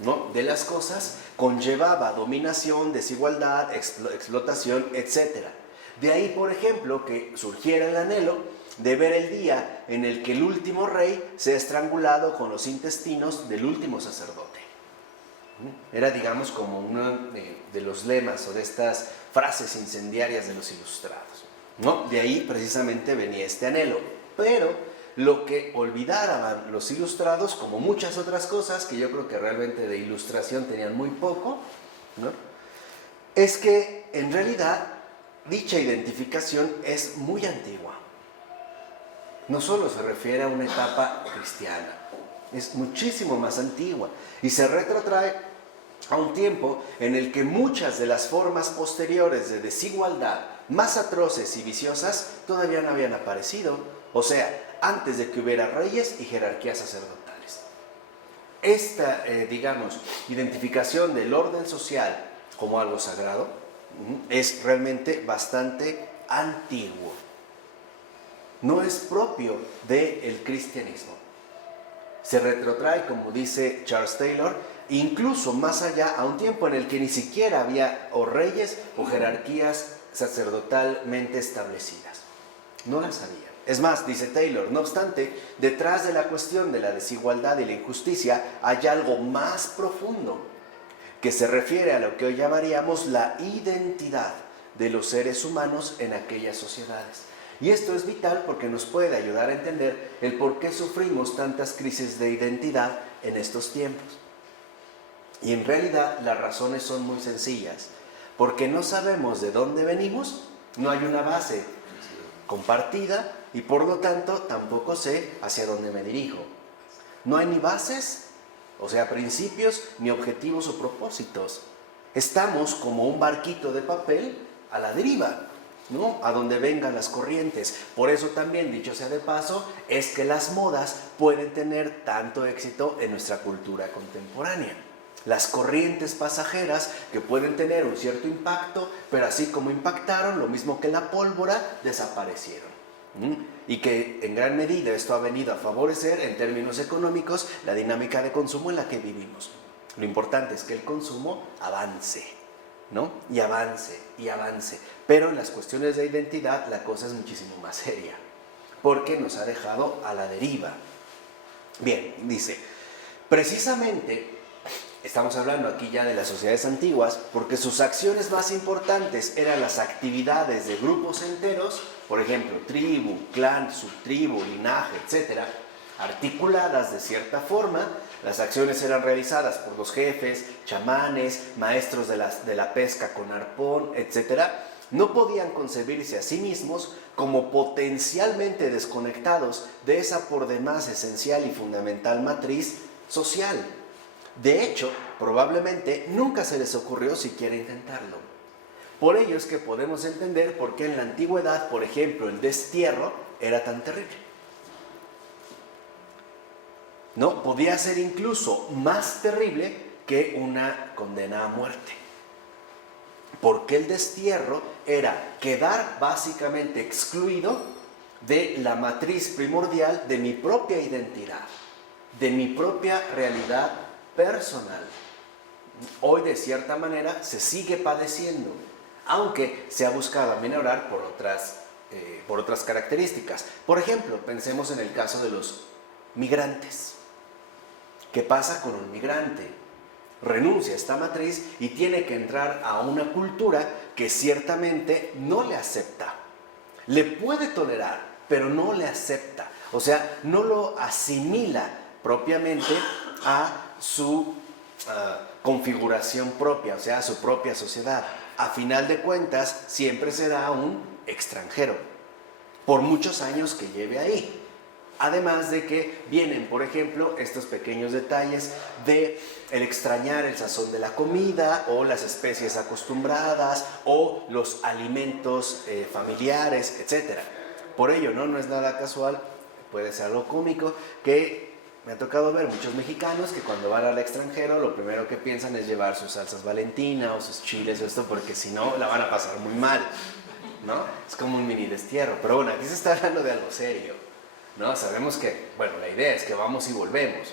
¿no?, de las cosas conllevaba dominación, desigualdad, explotación, etc. De ahí, por ejemplo, que surgiera el anhelo de ver el día en el que el último rey sea estrangulado con los intestinos del último sacerdote. Era, digamos, como uno de los lemas o de estas frases incendiarias de los ilustrados, ¿no? De ahí precisamente venía este anhelo. Pero lo que olvidaban los ilustrados, como muchas otras cosas que yo creo que realmente de ilustración tenían muy poco, ¿no?, es que en realidad dicha identificación es muy antigua. No solo se refiere a una etapa cristiana, es muchísimo más antigua y se retrotrae a un tiempo en el que muchas de las formas posteriores de desigualdad más atroces y viciosas todavía no habían aparecido, o sea, antes de que hubiera reyes y jerarquías sacerdotales. Esta, digamos, identificación del orden social como algo sagrado es realmente bastante antiguo. No es propio del cristianismo. Se retrotrae, como dice Charles Taylor, incluso más allá, a un tiempo en el que ni siquiera había o reyes o jerarquías sacerdotalmente establecidas. No las había. Es más, dice Taylor, no obstante, detrás de la cuestión de la desigualdad y la injusticia hay algo más profundo que se refiere a lo que hoy llamaríamos la identidad de los seres humanos en aquellas sociedades. Y esto es vital porque nos puede ayudar a entender el por qué sufrimos tantas crisis de identidad en estos tiempos. Y en realidad las razones son muy sencillas. Porque no sabemos de dónde venimos, no hay una base compartida y por lo tanto tampoco sé hacia dónde me dirijo. No hay ni bases, o sea, principios, ni objetivos o propósitos. Estamos como un barquito de papel a la deriva, ¿no? A donde vengan las corrientes. Por eso también, dicho sea de paso, es que las modas pueden tener tanto éxito en nuestra cultura contemporánea. Las corrientes pasajeras que pueden tener un cierto impacto, pero así como impactaron, lo mismo que la pólvora, desaparecieron. Y que en gran medida esto ha venido a favorecer en términos económicos la dinámica de consumo en la que vivimos. Lo importante es que el consumo avance, ¿no? Y avance, y avance. Pero en las cuestiones de identidad la cosa es muchísimo más seria, porque nos ha dejado a la deriva. Bien, dice, precisamente estamos hablando aquí ya de las sociedades antiguas, porque sus acciones más importantes eran las actividades de grupos enteros, por ejemplo, tribu, clan, subtribu, linaje, etc., articuladas de cierta forma. Las acciones eran realizadas por los jefes, chamanes, maestros de la pesca con arpón, etc. No podían concebirse a sí mismos como potencialmente desconectados de esa por demás esencial y fundamental matriz social. De hecho, probablemente nunca se les ocurrió siquiera intentarlo. Por ello es que podemos entender por qué en la antigüedad, por ejemplo, el destierro era tan terrible. ¿No? Podía ser incluso más terrible que una condena a muerte. Porque el destierro era quedar básicamente excluido de la matriz primordial de mi propia identidad, de mi propia realidad personal. Hoy de cierta manera se sigue padeciendo, aunque se ha buscado aminorar por otras características. Por ejemplo, pensemos en el caso de los migrantes. ¿Qué pasa con un migrante? Renuncia a esta matriz y tiene que entrar a una cultura que ciertamente no le acepta. Le puede tolerar, pero no le acepta. O sea, no lo asimila propiamente a su configuración propia, o sea, a su propia sociedad. A final de cuentas, siempre será un extranjero, por muchos años que lleve ahí. Además de que vienen, por ejemplo, estos pequeños detalles de el extrañar el sazón de la comida o las especies acostumbradas o los alimentos familiares, etc. Por ello, no es nada casual, puede ser algo cómico, que me ha tocado ver muchos mexicanos que cuando van al extranjero lo primero que piensan es llevar sus salsas Valentina o sus chiles o esto, porque si no la van a pasar muy mal, ¿no? Es como un mini destierro. Pero bueno, aquí se está hablando de algo serio, ¿no? Sabemos que, bueno, la idea es que vamos y volvemos,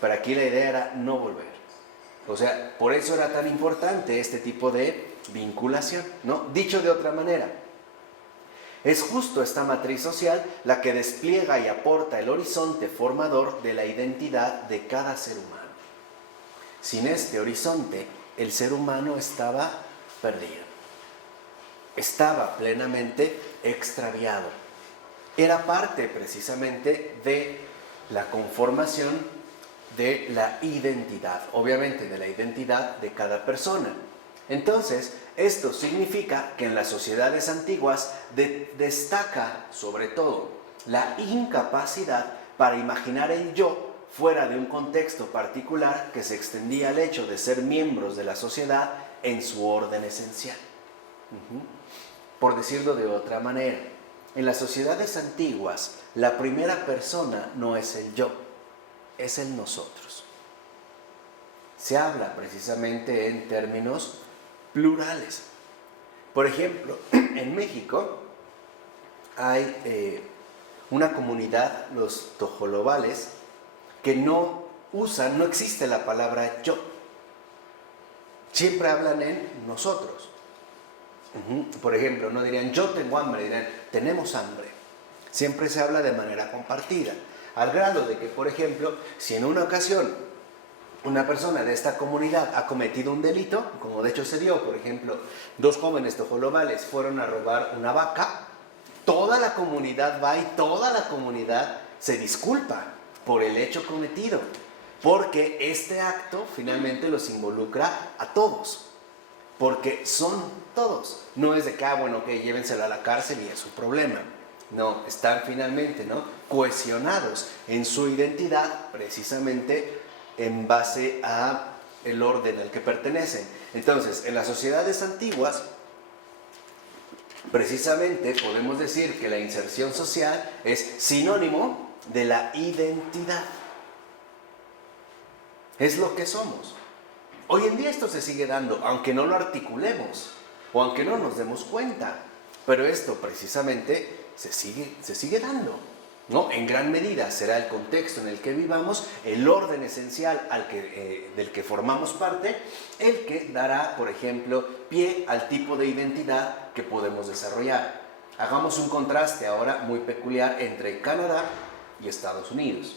pero aquí la idea era no volver. O sea, por eso era tan importante este tipo de vinculación, ¿no? Dicho de otra manera, es justo esta matriz social la que despliega y aporta el horizonte formador de la identidad de cada ser humano. Sin este horizonte, el ser humano estaba perdido. Estaba plenamente extraviado. Era parte precisamente de la conformación de la identidad, obviamente de la identidad de cada persona. Entonces, esto significa que en las sociedades antiguas destaca sobre todo la incapacidad para imaginar el yo fuera de un contexto particular que se extendía al hecho de ser miembros de la sociedad en su orden esencial. Por decirlo de otra manera, en las sociedades antiguas, la primera persona no es el yo, es el nosotros. Se habla precisamente en términos plurales. Por ejemplo, en México hay una comunidad, los tojolobales, que no existe la palabra yo. siempre hablan en nosotros. Por ejemplo, no dirían yo tengo hambre, dirán tenemos hambre. Siempre se habla de manera compartida, al grado de que, por ejemplo, si en una ocasión una persona de esta comunidad ha cometido un delito, como de hecho se dio, por ejemplo, 2 jóvenes tojolobales fueron a robar una vaca, toda la comunidad va y toda la comunidad se disculpa por el hecho cometido, porque este acto finalmente los involucra a todos, porque son todos. No es de que, bueno, ok, llévenselo a la cárcel y es su problema. No, están finalmente, ¿no?, cohesionados en su identidad precisamente en base a el orden al que pertenecen. Entonces, en las sociedades antiguas, precisamente podemos decir que la inserción social es sinónimo de la identidad. Es lo que somos. Hoy en día esto se sigue dando, aunque no lo articulemos o aunque no nos demos cuenta, pero esto precisamente se sigue dando, ¿no? En gran medida será el contexto en el que vivamos, el orden esencial del que formamos parte, el que dará, por ejemplo, pie al tipo de identidad que podemos desarrollar. Hagamos un contraste ahora muy peculiar entre Canadá y Estados Unidos.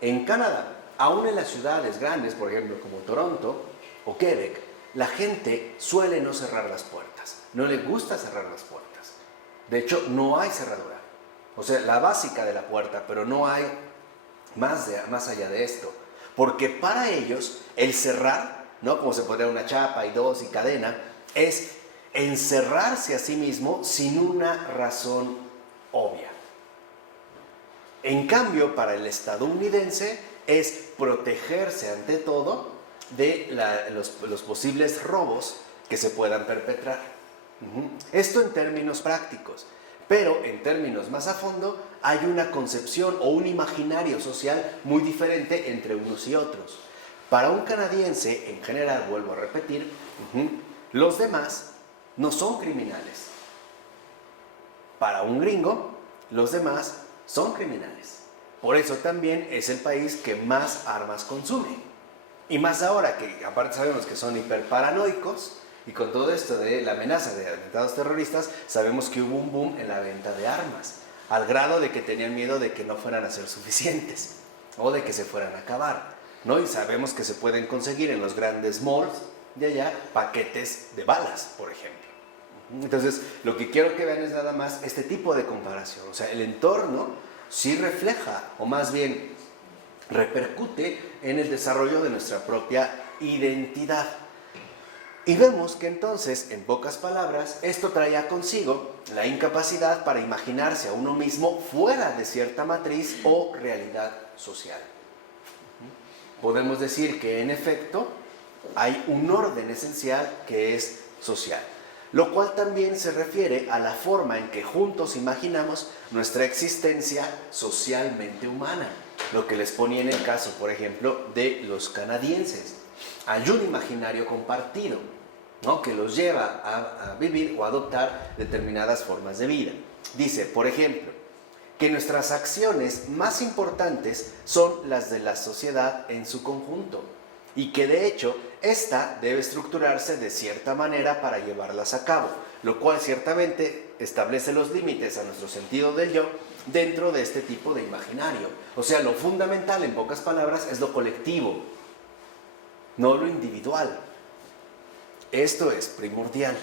En Canadá, aún en las ciudades grandes, por ejemplo, como Toronto o Quebec, la gente suele no cerrar las puertas. No le gusta cerrar las puertas. De hecho, no hay cerradura. O sea, la básica de la puerta, pero no hay más allá de esto. Porque para ellos, el cerrar, ¿no?, como se podría una chapa y 2 y cadena, es encerrarse a sí mismo sin una razón obvia. En cambio, para el estadounidense, es protegerse ante todo de los posibles robos que se puedan perpetrar. Esto en términos prácticos, pero en términos más a fondo hay una concepción o un imaginario social muy diferente entre unos y otros. Para un canadiense, en general, vuelvo a repetir, los demás no son criminales. Para un gringo, los demás son criminales. Por eso también es el país que más armas consume. Y más ahora que aparte sabemos que son hiperparanoicos, y con todo esto de la amenaza de atentados terroristas, sabemos que hubo un boom en la venta de armas, al grado de que tenían miedo de que no fueran a ser suficientes, o de que se fueran a acabar, ¿no? Y sabemos que se pueden conseguir en los grandes malls de allá paquetes de balas, por ejemplo. Entonces, lo que quiero que vean es nada más este tipo de comparación. O sea, el entorno sí refleja, o más bien repercute en el desarrollo de nuestra propia identidad. Y vemos que entonces, en pocas palabras, esto traía consigo la incapacidad para imaginarse a uno mismo fuera de cierta matriz o realidad social. Podemos decir que, en efecto, hay un orden esencial que es social, lo cual también se refiere a la forma en que juntos imaginamos nuestra existencia socialmente humana, lo que les ponía en el caso, por ejemplo, de los canadienses. Hay un imaginario compartido, ¿no?, que los lleva a vivir o a adoptar determinadas formas de vida. Dice, por ejemplo, que nuestras acciones más importantes son las de la sociedad en su conjunto y que de hecho esta debe estructurarse de cierta manera para llevarlas a cabo, lo cual ciertamente establece los límites a nuestro sentido del yo dentro de este tipo de imaginario. O sea, lo fundamental, en pocas palabras, es lo colectivo, no lo individual. Esto es primordial.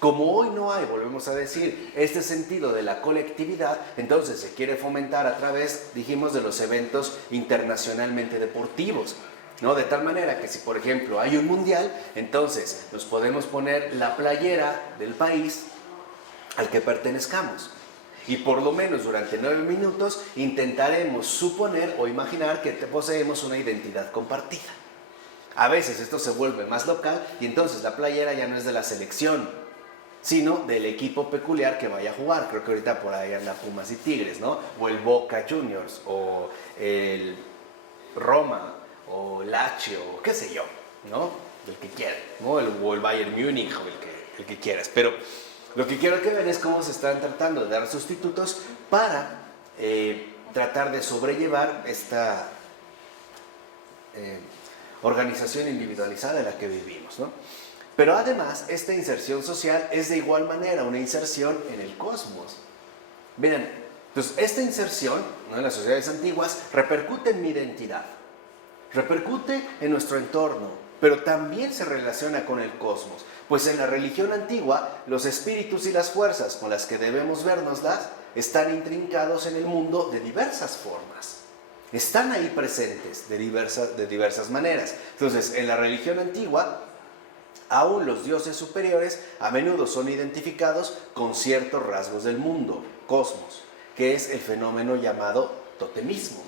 Como hoy no hay, volvemos a decir, este sentido de la colectividad, entonces se quiere fomentar a través, dijimos, de los eventos internacionalmente deportivos, ¿no? De tal manera que si, por ejemplo, hay un mundial, entonces nos podemos poner la playera del país al que pertenezcamos. Y por lo menos durante 9 minutos intentaremos suponer o imaginar que poseemos una identidad compartida. A veces esto se vuelve más local y entonces la playera ya no es de la selección, sino del equipo peculiar que vaya a jugar. Creo que ahorita por ahí anda Pumas y Tigres, ¿no? O el Boca Juniors, o el Roma, o Lazio, o qué sé yo, ¿no? El que quiera, ¿no? O el Bayern Múnich, o el que quieras. Pero lo que quiero que vean es cómo se están tratando de dar sustitutos para tratar de sobrellevar esta organización individualizada en la que vivimos, ¿no? Pero además, esta inserción social es de igual manera una inserción en el cosmos. Miren, entonces esta inserción, ¿no?, en las sociedades antiguas repercute en mi identidad, repercute en nuestro entorno, pero también se relaciona con el cosmos. Pues en la religión antigua, los espíritus y las fuerzas con las que debemos vernoslas están intrincados en el mundo de diversas formas. Están ahí presentes de diversas maneras. Entonces, en la religión antigua, aún los dioses superiores a menudo son identificados con ciertos rasgos del mundo, cosmos, que es el fenómeno llamado totemismo,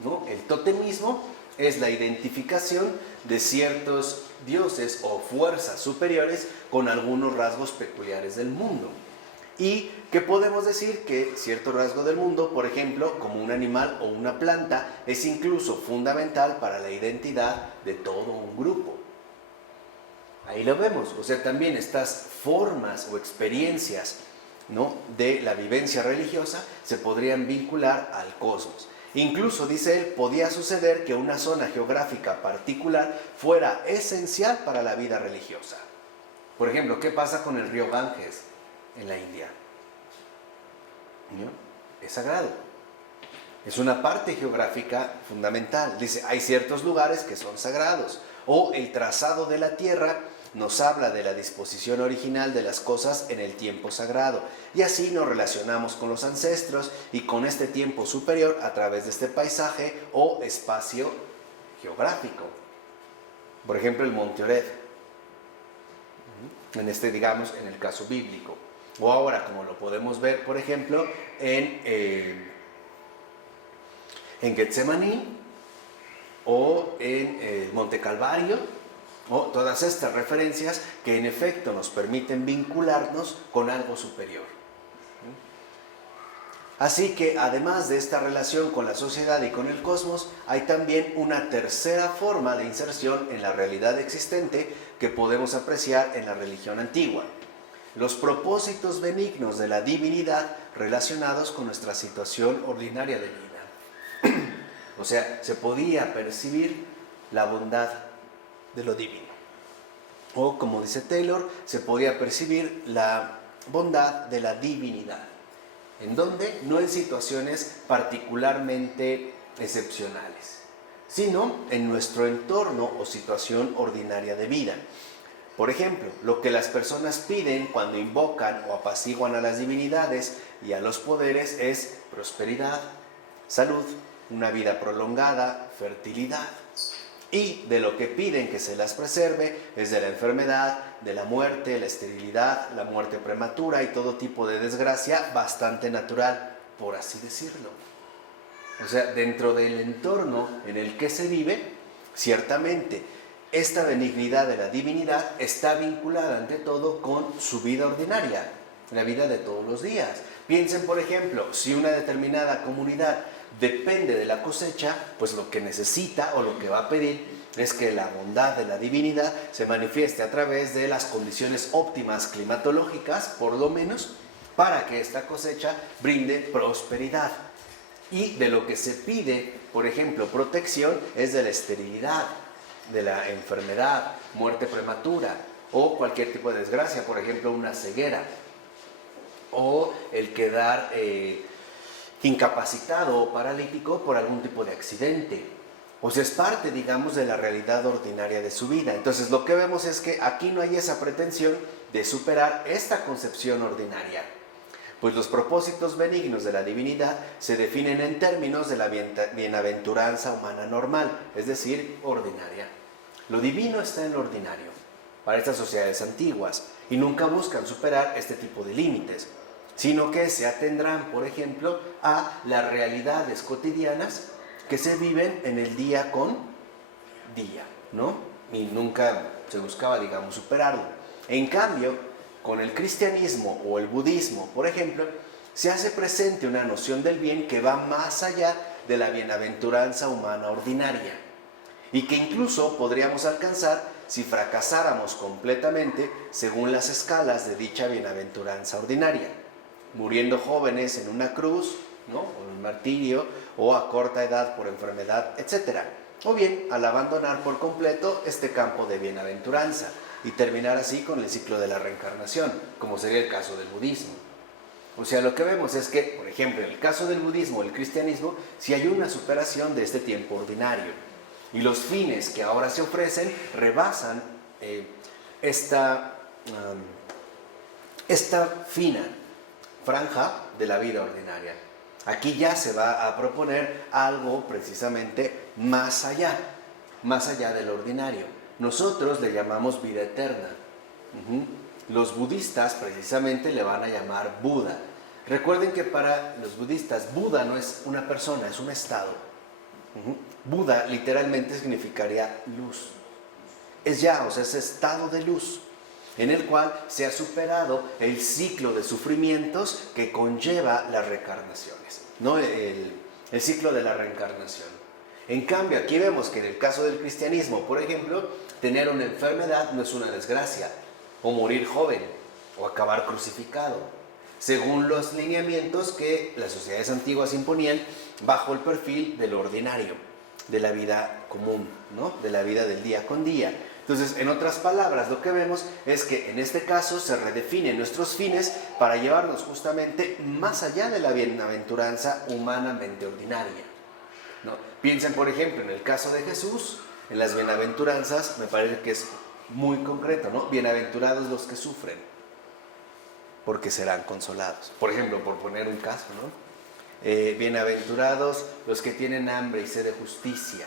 ¿no? El totemismo es la identificación de ciertos dioses o fuerzas superiores con algunos rasgos peculiares del mundo. Y que podemos decir que cierto rasgo del mundo, por ejemplo, como un animal o una planta, es incluso fundamental para la identidad de todo un grupo. Ahí lo vemos, o sea, también estas formas o experiencias, ¿no?, de la vivencia religiosa se podrían vincular al cosmos. Incluso, dice él, podía suceder que una zona geográfica particular fuera esencial para la vida religiosa. Por ejemplo, ¿qué pasa con el río Ganges en la India? ¿No? Es sagrado. Es una parte geográfica fundamental. Dice, hay ciertos lugares que son sagrados. O el trazado de la tierra nos habla de la disposición original de las cosas en el tiempo sagrado. Y así nos relacionamos con los ancestros y con este tiempo superior a través de este paisaje o espacio geográfico. Por ejemplo, el Monte Oreb. En en el caso bíblico. O ahora, como lo podemos ver, por ejemplo, en Getsemaní o en el Monte Calvario, o todas estas referencias que en efecto nos permiten vincularnos con algo superior. Así que además de esta relación con la sociedad y con el cosmos, hay también una tercera forma de inserción en la realidad existente que podemos apreciar en la religión antigua: los propósitos benignos de la divinidad relacionados con nuestra situación ordinaria de vida. O sea, se podía percibir la bondad de lo divino. O, como dice Taylor, se podía percibir la bondad de la divinidad. ¿En dónde? No en situaciones particularmente excepcionales, sino en nuestro entorno o situación ordinaria de vida. Por ejemplo, lo que las personas piden cuando invocan o apaciguan a las divinidades y a los poderes es prosperidad, salud, una vida prolongada, fertilidad. Y de lo que piden que se las preserve es de la enfermedad, de la muerte, la esterilidad, la muerte prematura y todo tipo de desgracia bastante natural, por así decirlo. O sea, dentro del entorno en el que se vive, ciertamente, esta benignidad de la divinidad está vinculada ante todo con su vida ordinaria, la vida de todos los días. Piensen, por ejemplo, si una determinada comunidad depende de la cosecha, pues lo que necesita o lo que va a pedir es que la bondad de la divinidad se manifieste a través de las condiciones óptimas climatológicas, por lo menos, para que esta cosecha brinde prosperidad. Y de lo que se pide, por ejemplo, protección, es de la esterilidad, de la enfermedad, muerte prematura o cualquier tipo de desgracia, por ejemplo, una ceguera o el quedar incapacitado o paralítico por algún tipo de accidente. O sea, es parte, digamos, de la realidad ordinaria de su vida. Entonces, lo que vemos es que aquí no hay esa pretensión de superar esta concepción ordinaria. Pues los propósitos benignos de la divinidad se definen en términos de la bienaventuranza humana normal, es decir, ordinaria. Lo divino está en lo ordinario para estas sociedades antiguas y nunca buscan superar este tipo de límites, sino que se atendrán, por ejemplo, a las realidades cotidianas que se viven en el día con día, ¿no? Y nunca se buscaba, digamos, superarlo. En cambio, con el cristianismo o el budismo, por ejemplo, se hace presente una noción del bien que va más allá de la bienaventuranza humana ordinaria y que incluso podríamos alcanzar si fracasáramos completamente según las escalas de dicha bienaventuranza ordinaria, muriendo jóvenes en una cruz, ¿no?, o en un martirio, o a corta edad por enfermedad, etc. o bien al abandonar por completo este campo de bienaventuranza y terminar así con el ciclo de la reencarnación, como sería el caso del budismo. O sea, lo que vemos es que, por ejemplo, en el caso del budismo o el cristianismo, sí hay una superación de este tiempo ordinario. Y los fines que ahora se ofrecen rebasan esta fina franja de la vida ordinaria. Aquí ya se va a proponer algo precisamente más allá del ordinario. Nosotros le llamamos vida eterna. Los budistas precisamente le van a llamar Buda. Recuerden que para los budistas Buda no es una persona, es un estado. Buda literalmente significaría luz. Es ya, o sea, ese estado de luz en el cual se ha superado el ciclo de sufrimientos que conlleva las reencarnaciones, ¿no? El ciclo de la reencarnación. En cambio, aquí vemos que en el caso del cristianismo, por ejemplo, tener una enfermedad no es una desgracia, o morir joven, o acabar crucificado, según los lineamientos que las sociedades antiguas imponían bajo el perfil de lo ordinario, de la vida común, ¿no? De la vida del día con día. Entonces, en otras palabras, lo que vemos es que en este caso se redefinen nuestros fines para llevarnos justamente más allá de la bienaventuranza humanamente ordinaria, ¿no? Piensen, por ejemplo, en el caso de Jesús, en las bienaventuranzas, me parece que es muy concreto, ¿no? Bienaventurados los que sufren, porque serán consolados. Por ejemplo, por poner un caso, ¿no? Bienaventurados los que tienen hambre y sed de justicia,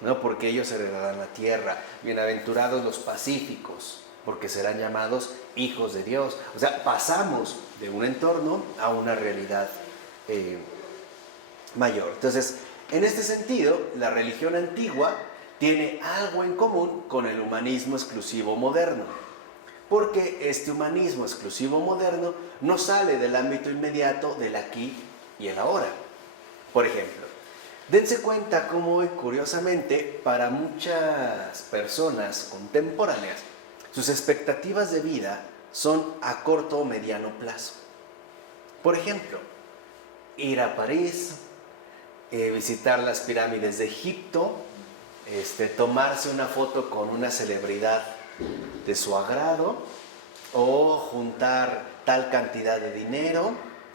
¿no? Porque ellos heredarán la tierra. Bienaventurados los pacíficos, porque serán llamados hijos de Dios. O sea, pasamos de un entorno a una realidad mayor. Entonces, en este sentido, la religión antigua tiene algo en común con el humanismo exclusivo moderno, porque este humanismo exclusivo moderno no sale del ámbito inmediato del aquí y el ahora. Por ejemplo, dense cuenta cómo hoy, curiosamente, para muchas personas contemporáneas, sus expectativas de vida son a corto o mediano plazo. Por ejemplo, ir a París, visitar las pirámides de Egipto, tomarse una foto con una celebridad de su agrado, o juntar tal cantidad de dinero,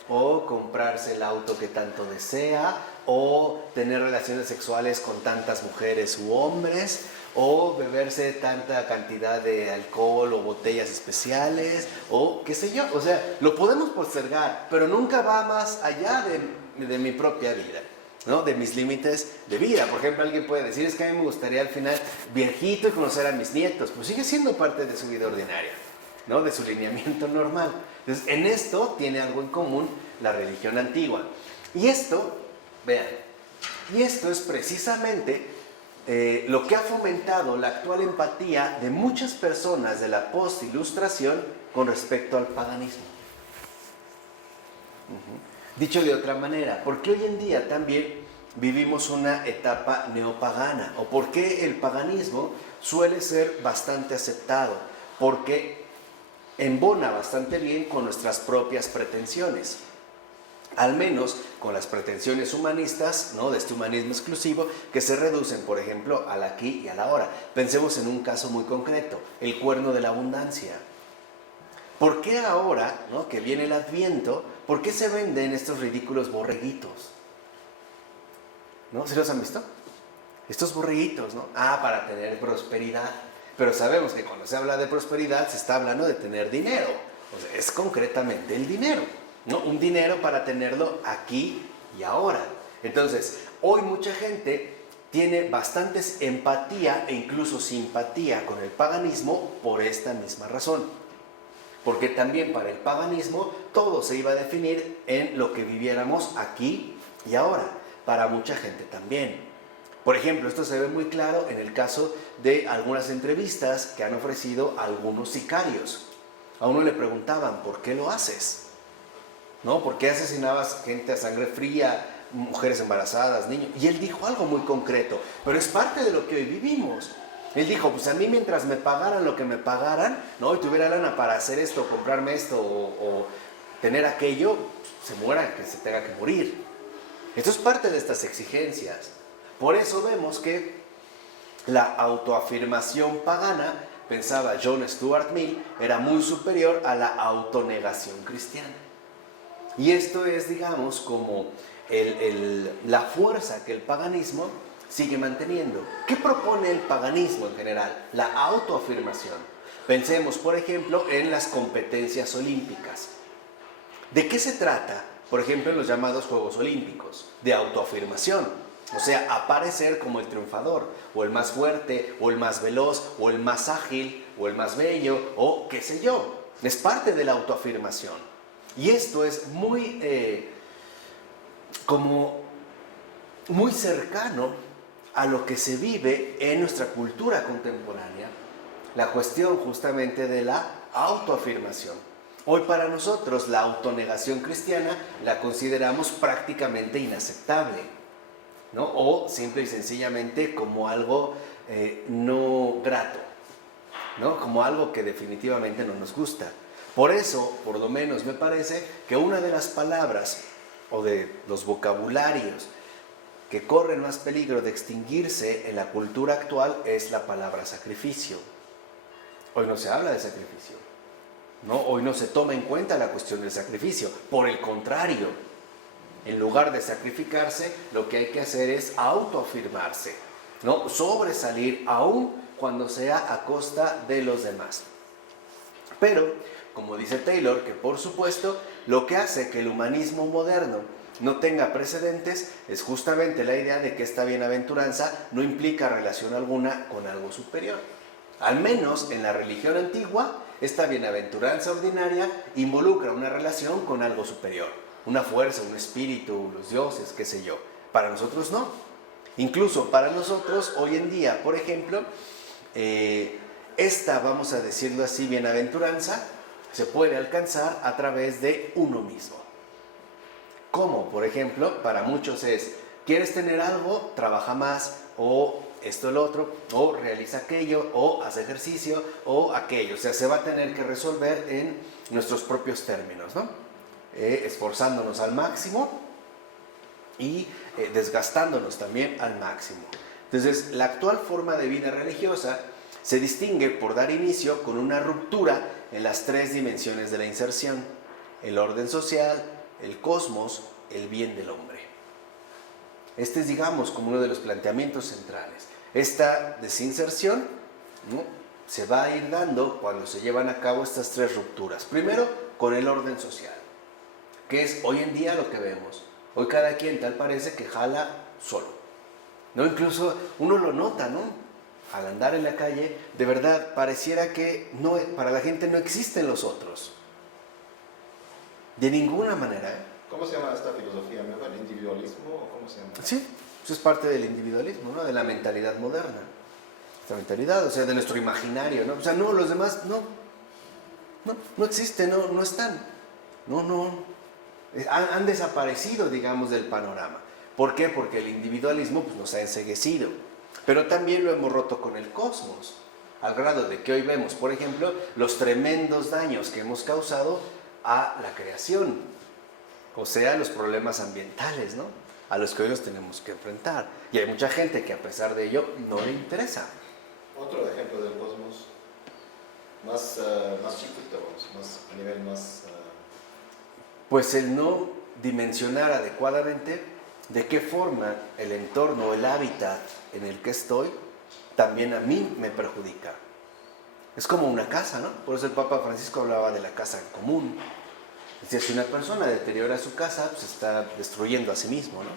o comprarse el auto que tanto desea, o tener relaciones sexuales con tantas mujeres u hombres, o beberse tanta cantidad de alcohol o botellas especiales, o qué sé yo. O sea, lo podemos postergar, pero nunca va más allá de mi propia vida, ¿no? De mis límites de vida. Por ejemplo, alguien puede decir, es que a mí me gustaría al final viejito y conocer a mis nietos. Pues sigue siendo parte de su vida ordinaria, ¿no? De su lineamiento normal. Entonces, en esto tiene algo en común la religión antigua. Y esto, vean, y esto es precisamente lo que ha fomentado la actual empatía de muchas personas de la post-ilustración con respecto al paganismo. Dicho de otra manera, ¿por qué hoy en día también vivimos una etapa neopagana? ¿O por qué el paganismo suele ser bastante aceptado? Porque embona bastante bien con nuestras propias pretensiones. Al menos con las pretensiones humanistas, ¿no? De este humanismo exclusivo, que se reducen, por ejemplo, al aquí y a la ahora. Pensemos en un caso muy concreto, el cuerno de la abundancia. ¿Por qué ahora, ¿no? Que viene el Adviento, por qué se venden estos ridículos borreguitos? ¿No? ¿Sí los han visto? Estos borreguitos, ¿no? Para tener prosperidad. Pero sabemos que cuando se habla de prosperidad se está hablando de tener dinero. O sea, es concretamente el dinero, ¿no? Un dinero para tenerlo aquí y ahora. Entonces, hoy mucha gente tiene bastante empatía e incluso simpatía con el paganismo por esta misma razón. Porque también para el paganismo todo se iba a definir en lo que viviéramos aquí y ahora. Para mucha gente también. Por ejemplo, esto se ve muy claro en el caso de algunas entrevistas que han ofrecido algunos sicarios. A uno le preguntaban, ¿por qué lo haces? ¿No? ¿Por qué asesinabas gente a sangre fría, mujeres embarazadas, niños? Y él dijo algo muy concreto, pero es parte de lo que hoy vivimos. Él dijo, pues a mí mientras me pagaran lo que me pagaran, ¿no? Y tuviera lana para hacer esto, comprarme esto o tener aquello, se muera, que se tenga que morir. Esto es parte de estas exigencias. Por eso vemos que La autoafirmación pagana, pensaba John Stuart Mill, era muy superior a la autonegación cristiana. Y esto es, digamos, como la fuerza que el paganismo sigue manteniendo. ¿Qué propone el paganismo en general? La autoafirmación. Pensemos, por ejemplo, en las competencias olímpicas. ¿De qué se trata, por ejemplo, en los llamados Juegos Olímpicos? De autoafirmación. O sea, aparecer como el triunfador, o el más fuerte, o el más veloz, o el más ágil, o el más bello, o qué sé yo. Es parte de la autoafirmación. Y esto es muy cercano a lo que se vive en nuestra cultura contemporánea, la cuestión justamente de la autoafirmación. Hoy para nosotros la autonegación cristiana la consideramos prácticamente inaceptable, ¿no? O simple y sencillamente como algo no grato, ¿no? Como algo que definitivamente no nos gusta. Por eso, por lo menos me parece que una de las palabras o de los vocabularios que corren más peligro de extinguirse en la cultura actual es la palabra sacrificio. Hoy no se habla de sacrificio, ¿no? Hoy no se toma en cuenta la cuestión del sacrificio. Por el contrario, en lugar de sacrificarse, lo que hay que hacer es autoafirmarse, ¿no? Sobresalir aún cuando sea a costa de los demás. Pero, como dice Taylor, que por supuesto, lo que hace que el humanismo moderno no tenga precedentes es justamente la idea de que esta bienaventuranza no implica relación alguna con algo superior. Al menos en la religión antigua, esta bienaventuranza ordinaria involucra una relación con algo superior, una fuerza, un espíritu, los dioses, qué sé yo. Para nosotros no. Incluso para nosotros, hoy en día, por ejemplo, esta, vamos a decirlo así, bienaventuranza, se puede alcanzar a través de uno mismo. ¿Cómo? Por ejemplo, para muchos es, ¿quieres tener algo? Trabaja más, o esto, lo otro, o realiza aquello, o haz ejercicio, o aquello. O sea, se va a tener que resolver en nuestros propios términos, ¿no? Esforzándonos al máximo y desgastándonos también al máximo. Entonces, la actual forma de vida religiosa se distingue por dar inicio con una ruptura en las tres dimensiones de la inserción: el orden social, el cosmos, el bien del hombre. Este es, digamos, como uno de los planteamientos centrales. Esta desinserción, ¿no?, se va a ir dando cuando se llevan a cabo estas tres rupturas. Primero, con el orden social, que es hoy en día lo que vemos. Hoy cada quien tal parece que jala solo, ¿no? Incluso uno lo nota, ¿no? Al andar en la calle, de verdad, pareciera que no, para la gente no existen los otros. De ninguna manera, ¿eh? ¿Cómo se llama esta filosofía nueva? ¿El individualismo o cómo se llama? Sí, eso es parte del individualismo, ¿no? De la mentalidad moderna. Esta mentalidad, o sea, de nuestro imaginario, ¿no? O sea, no, los demás no existen, no están. Han desaparecido, digamos, del panorama. ¿Por qué? Porque el individualismo pues, nos ha enceguecido. Pero también lo hemos roto con el cosmos, al grado de que hoy vemos, por ejemplo, los tremendos daños que hemos causado a la creación, o sea, los problemas ambientales, ¿no?, a los que hoy nos tenemos que enfrentar. Y hay mucha gente que a pesar de ello no le interesa. Otro ejemplo del cosmos, más chiquito, más, a nivel más... Pues el no dimensionar adecuadamente de qué forma el entorno, el hábitat en el que estoy, también a mí me perjudica. Es como una casa, ¿no? Por eso el Papa Francisco hablaba de la casa en común. Es decir, si una persona deteriora su casa, pues está destruyendo a sí mismo, ¿no?,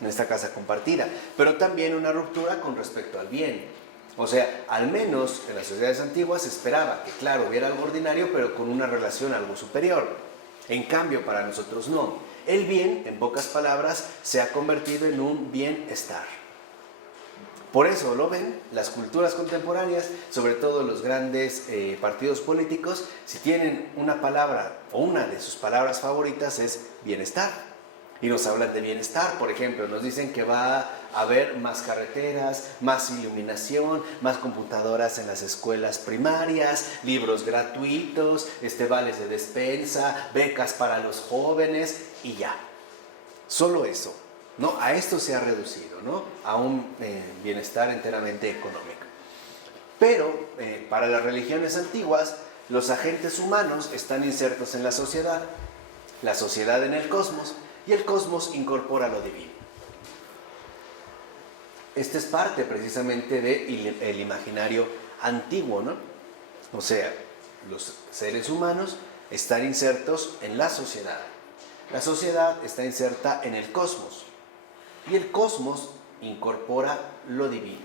en esta casa compartida. Pero también una ruptura con respecto al bien. O sea, al menos en las sociedades antiguas se esperaba que, claro, hubiera algo ordinario, pero con una relación algo superior. En cambio, para nosotros no. El bien, en pocas palabras, se ha convertido en un bienestar. Por eso lo ven las culturas contemporáneas, sobre todo los grandes partidos políticos, si tienen una palabra o una de sus palabras favoritas es bienestar. Y nos hablan de bienestar, por ejemplo, nos dicen que va a haber más carreteras, más iluminación, más computadoras en las escuelas primarias, libros gratuitos, vales de despensa, becas para los jóvenes y ya. Solo eso. ¿no? A esto se ha reducido, ¿no? A un bienestar enteramente económico. Pero para las religiones antiguas, los agentes humanos están insertos en la sociedad en el cosmos, y el cosmos incorpora lo divino. Esta es parte precisamente del imaginario antiguo, ¿no? O sea, los seres humanos están insertos en la sociedad está inserta en el cosmos, y el cosmos incorpora lo divino.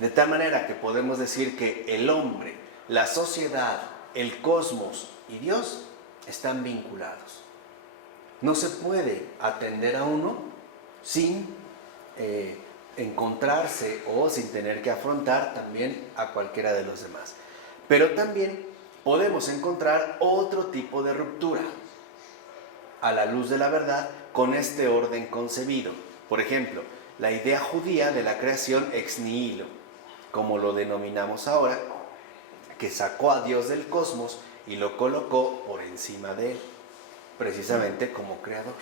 De tal manera que podemos decir que el hombre, la sociedad, el cosmos y Dios están vinculados. No se puede atender a uno sin encontrarse o sin tener que afrontar también a cualquiera de los demás. Pero también podemos encontrar otro tipo de ruptura a la luz de la verdad con este orden concebido. Por ejemplo, la idea judía de la creación ex nihilo, como lo denominamos ahora, que sacó a Dios del cosmos y lo colocó por encima de él, precisamente como creador.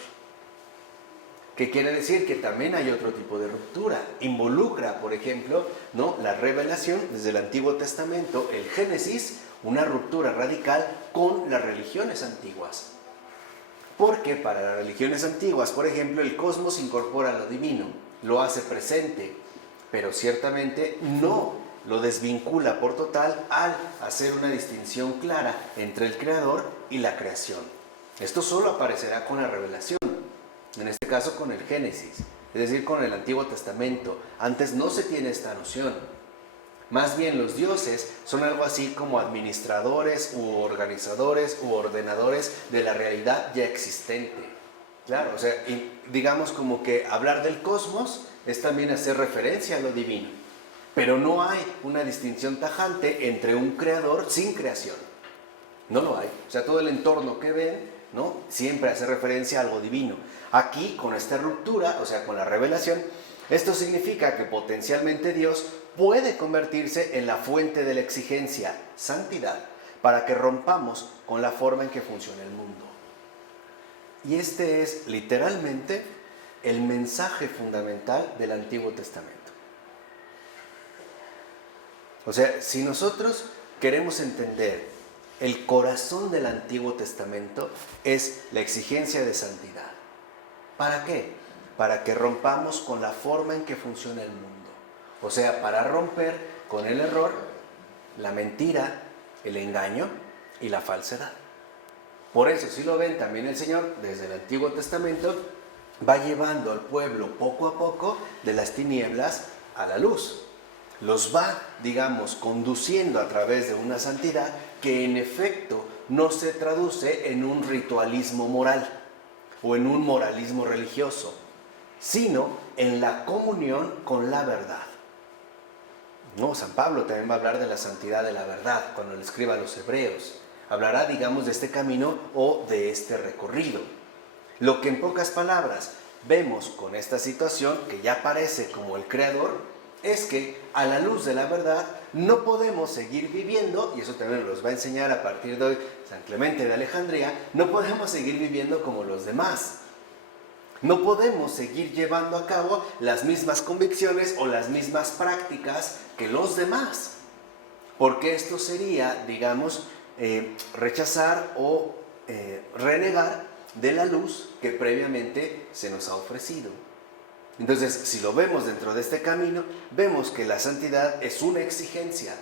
¿Qué quiere decir? Que también hay otro tipo de ruptura. Involucra, por ejemplo, ¿no?, la revelación desde el Antiguo Testamento, el Génesis, una ruptura radical con las religiones antiguas. Porque para las religiones antiguas, por ejemplo, el cosmos incorpora lo divino, lo hace presente, pero ciertamente no lo desvincula por total al hacer una distinción clara entre el creador y la creación. Esto solo aparecerá con la revelación, en este caso con el Génesis, es decir, con el Antiguo Testamento. Antes no se tiene esta noción. Más bien los dioses son algo así como administradores u organizadores u ordenadores de la realidad ya existente. Claro, o sea, digamos como que hablar del cosmos es también hacer referencia a lo divino, pero no hay una distinción tajante entre un creador sin creación. No lo hay. O sea, todo el entorno que ven, ¿no?, siempre hace referencia a algo divino. Aquí, con esta ruptura, o sea, con la revelación, esto significa que potencialmente Dios puede convertirse en la fuente de la exigencia, santidad, para que rompamos con la forma en que funciona el mundo. Y este es literalmente el mensaje fundamental del Antiguo Testamento. O sea, si nosotros queremos entender el corazón del Antiguo Testamento, es la exigencia de santidad. ¿Para qué? Para que rompamos con la forma en que funciona el mundo. O sea, para romper con el error, la mentira, el engaño y la falsedad. Por eso, si lo ven, también el Señor, desde el Antiguo Testamento, va llevando al pueblo poco a poco de las tinieblas a la luz. Los va, digamos, conduciendo a través de una santidad que en efecto no se traduce en un ritualismo moral o en un moralismo religioso, sino en la comunión con la verdad. No, San Pablo también va a hablar de la santidad de la verdad cuando le escriba a los hebreos. Hablará, digamos, de este camino o de este recorrido. Lo que en pocas palabras vemos con esta situación, que ya aparece como el creador, es que a la luz de la verdad no podemos seguir viviendo, y eso también nos va a enseñar a partir de hoy San Clemente de Alejandría, no podemos seguir viviendo como los demás. No podemos seguir llevando a cabo las mismas convicciones o las mismas prácticas que los demás, porque esto sería, digamos, rechazar o renegar de la luz que previamente se nos ha ofrecido. Entonces, si lo vemos dentro de este camino, vemos que la santidad es una exigencia.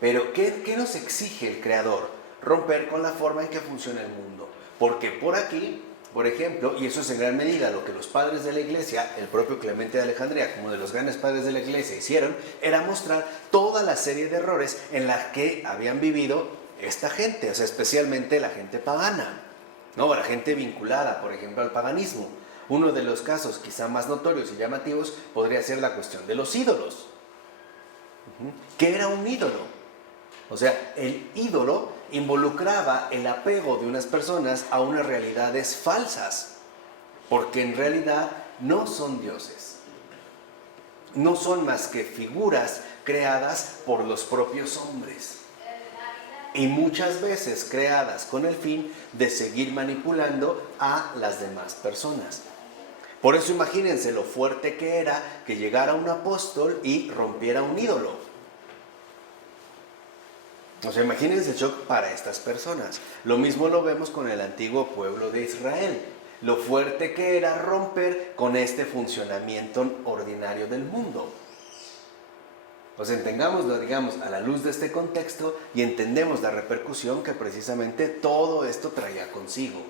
Pero, ¿qué nos exige el Creador? Romper con la forma en que funciona el mundo. Porque por aquí, por ejemplo, y eso es en gran medida lo que los padres de la Iglesia, el propio Clemente de Alejandría, como de los grandes padres de la Iglesia, hicieron, era mostrar toda la serie de errores en la que habían vivido esta gente, o sea, especialmente la gente pagana, ¿no? La gente vinculada, por ejemplo, al paganismo. Uno de los casos quizá más notorios y llamativos podría ser la cuestión de los ídolos. ¿Qué era un ídolo? O sea, el ídolo involucraba el apego de unas personas a unas realidades falsas, porque en realidad no son dioses. No son más que figuras creadas por los propios hombres. Y muchas veces creadas con el fin de seguir manipulando a las demás personas. Por eso imagínense lo fuerte que era que llegara un apóstol y rompiera un ídolo. O sea, imagínense el shock para estas personas. Lo mismo lo vemos con el antiguo pueblo de Israel. Lo fuerte que era romper con este funcionamiento ordinario del mundo. O sea, entendámoslo, digamos, a la luz de este contexto y entendemos la repercusión que precisamente todo esto traía consigo.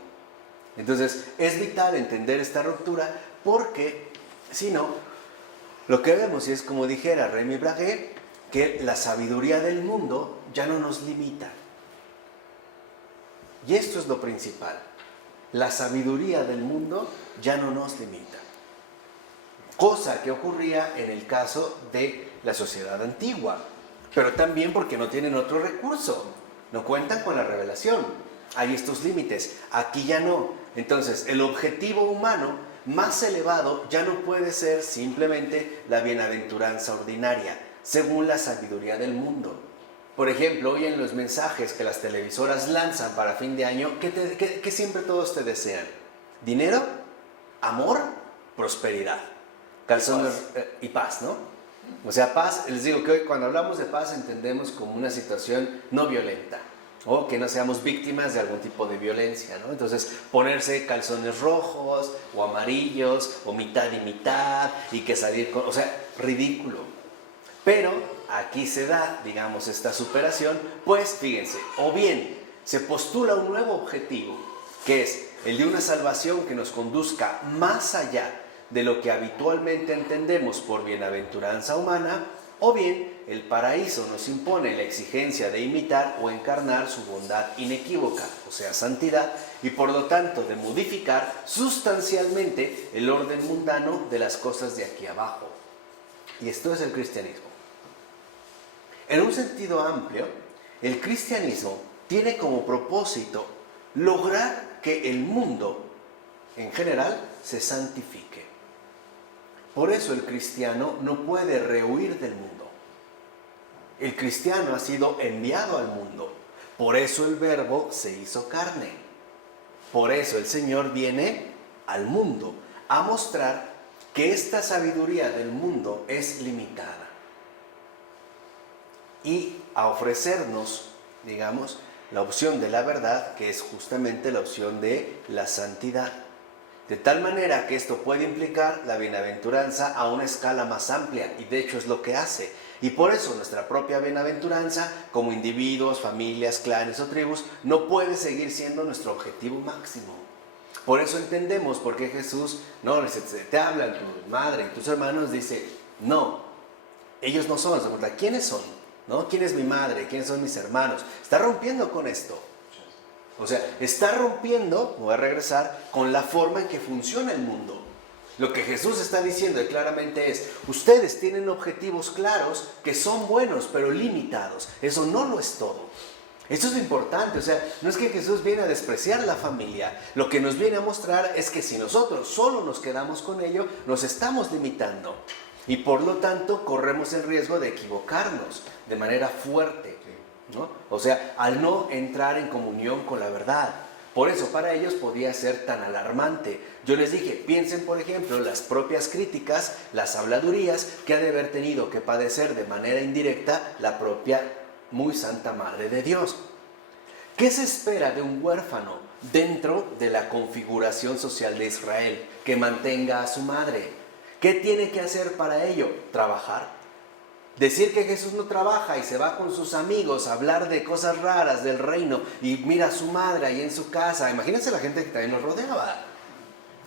Entonces, es vital entender esta ruptura porque, si no, lo que vemos, y es como dijera Remy Braguet, que la sabiduría del mundo ya no nos limita. Y esto es lo principal. La sabiduría del mundo ya no nos limita. Cosa que ocurría en el caso de la sociedad antigua, pero también porque no tienen otro recurso, no cuentan con la revelación. Hay estos límites, aquí ya no. Entonces, el objetivo humano más elevado ya no puede ser simplemente la bienaventuranza ordinaria, según la sabiduría del mundo. Por ejemplo, hoy en los mensajes que las televisoras lanzan para fin de año, ¿qué siempre todos te desean? ¿Dinero? ¿Amor? ¿Prosperidad? Calzones y paz, ¿no? O sea, paz, les digo que hoy cuando hablamos de paz entendemos como una situación no violenta, o que no seamos víctimas de algún tipo de violencia, ¿no? Entonces, ponerse calzones rojos, o amarillos, o mitad y mitad, y que salir con... O sea, ridículo. Pero aquí se da, digamos, esta superación, pues fíjense, o bien se postula un nuevo objetivo, que es el de una salvación que nos conduzca más allá de lo que habitualmente entendemos por bienaventuranza humana, o bien el paraíso nos impone la exigencia de imitar o encarnar su bondad inequívoca, o sea, santidad, y por lo tanto de modificar sustancialmente el orden mundano de las cosas de aquí abajo. Y esto es el cristianismo. En un sentido amplio, el cristianismo tiene como propósito lograr que el mundo en general se santifique. Por eso el cristiano no puede rehuir del mundo. El cristiano ha sido enviado al mundo. Por eso el Verbo se hizo carne. Por eso el Señor viene al mundo a mostrar que esta sabiduría del mundo es limitada y a ofrecernos, digamos, la opción de la verdad, que es justamente la opción de la santidad. De tal manera que esto puede implicar la bienaventuranza a una escala más amplia, y de hecho es lo que hace. Y por eso nuestra propia bienaventuranza, como individuos, familias, clanes o tribus, no puede seguir siendo nuestro objetivo máximo. Por eso entendemos por qué Jesús, no, te hablan tu madre y tus hermanos, dice, no, ellos no son, ¿quiénes son? ¿No? ¿Quién es mi madre? ¿Quiénes son mis hermanos? Está rompiendo con esto. O sea, está rompiendo, voy a regresar, con la forma en que funciona el mundo. Lo que Jesús está diciendo claramente es, ustedes tienen objetivos claros que son buenos, pero limitados. Eso no lo es todo. Eso es lo importante. O sea, no es que Jesús viene a despreciar la familia. Lo que nos viene a mostrar es que si nosotros solo nos quedamos con ello, nos estamos limitando. Y por lo tanto, corremos el riesgo de equivocarnos de manera fuerte, ¿no? O sea, al no entrar en comunión con la verdad. Por eso para ellos podía ser tan alarmante. Yo les dije, piensen por ejemplo las propias críticas, las habladurías que ha de haber tenido que padecer de manera indirecta la propia muy santa Madre de Dios. ¿Qué se espera de un huérfano dentro de la configuración social de Israel que mantenga a su madre? ¿Qué tiene que hacer para ello? Trabajar. Decir que Jesús no trabaja y se va con sus amigos a hablar de cosas raras del reino y mira a su madre ahí en su casa. Imagínense la gente que también nos rodeaba.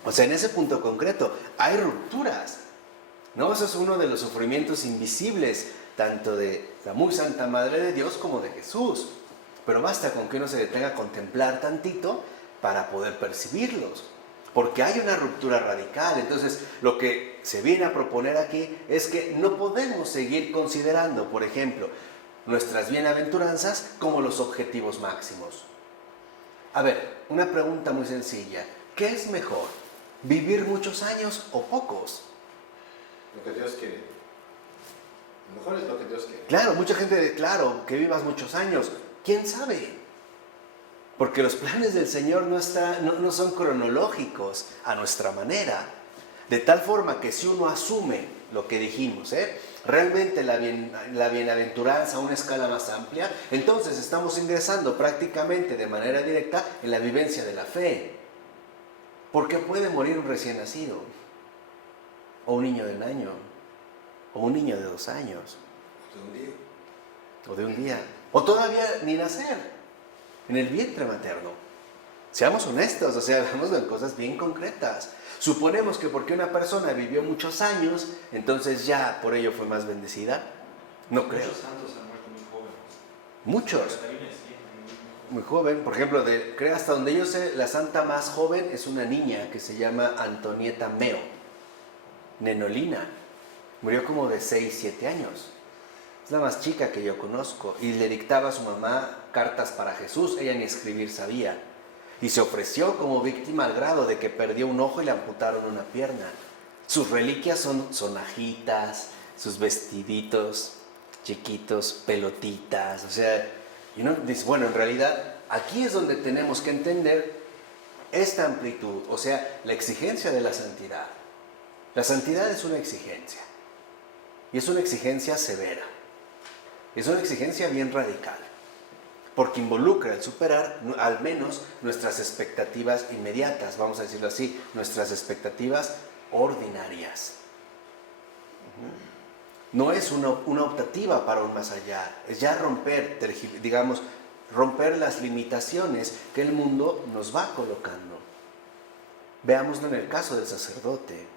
O sea, en ese punto concreto hay rupturas, ¿no? Eso es uno de los sufrimientos invisibles, tanto de la muy santa Madre de Dios como de Jesús. Pero basta con que uno se detenga a contemplar tantito para poder percibirlos. Porque hay una ruptura radical. Entonces, lo que se viene a proponer aquí es que no podemos seguir considerando, por ejemplo, nuestras bienaventuranzas como los objetivos máximos. A ver, una pregunta muy sencilla. ¿Qué es mejor? ¿Vivir muchos años o pocos? Lo que Dios quiere. Lo mejor es lo que Dios quiere. Claro, mucha gente dice, claro, que vivas muchos años. ¿Quién sabe? Porque los planes del Señor no son cronológicos a nuestra manera. De tal forma que si uno asume lo que dijimos, realmente la bienaventuranza a una escala más amplia, entonces estamos ingresando prácticamente de manera directa en la vivencia de la fe. Porque puede morir un recién nacido, o un niño de 1 año, o un niño de 2 años, o de un día, o todavía ni nacer, en el vientre materno. Seamos honestos, o sea, hablamos de cosas bien concretas. Suponemos que porque una persona vivió muchos años, entonces ya por ello fue más bendecida. No creo. Muchos santos han muerto muy jóvenes. Muchos. Muy joven. Por ejemplo, creo hasta donde yo sé, la santa más joven es una niña que se llama Antonieta Meo, Nenolina. Murió como de 6, 7 años. Es la más chica que yo conozco. Y le dictaba a su mamá cartas para Jesús. Ella ni escribir sabía. Y se ofreció como víctima al grado de que perdió un ojo y le amputaron una pierna. Sus reliquias son sonajitas, sus vestiditos chiquitos, pelotitas. O sea, y uno dice, bueno, en realidad aquí es donde tenemos que entender esta amplitud. O sea, la exigencia de la santidad. La santidad es una exigencia. Y es una exigencia severa. Es una exigencia bien radical. Porque involucra el superar al menos nuestras expectativas inmediatas, vamos a decirlo así, nuestras expectativas ordinarias. No es una optativa para un más allá, es ya romper, digamos, romper las limitaciones que el mundo nos va colocando. Veámoslo en el caso del sacerdote.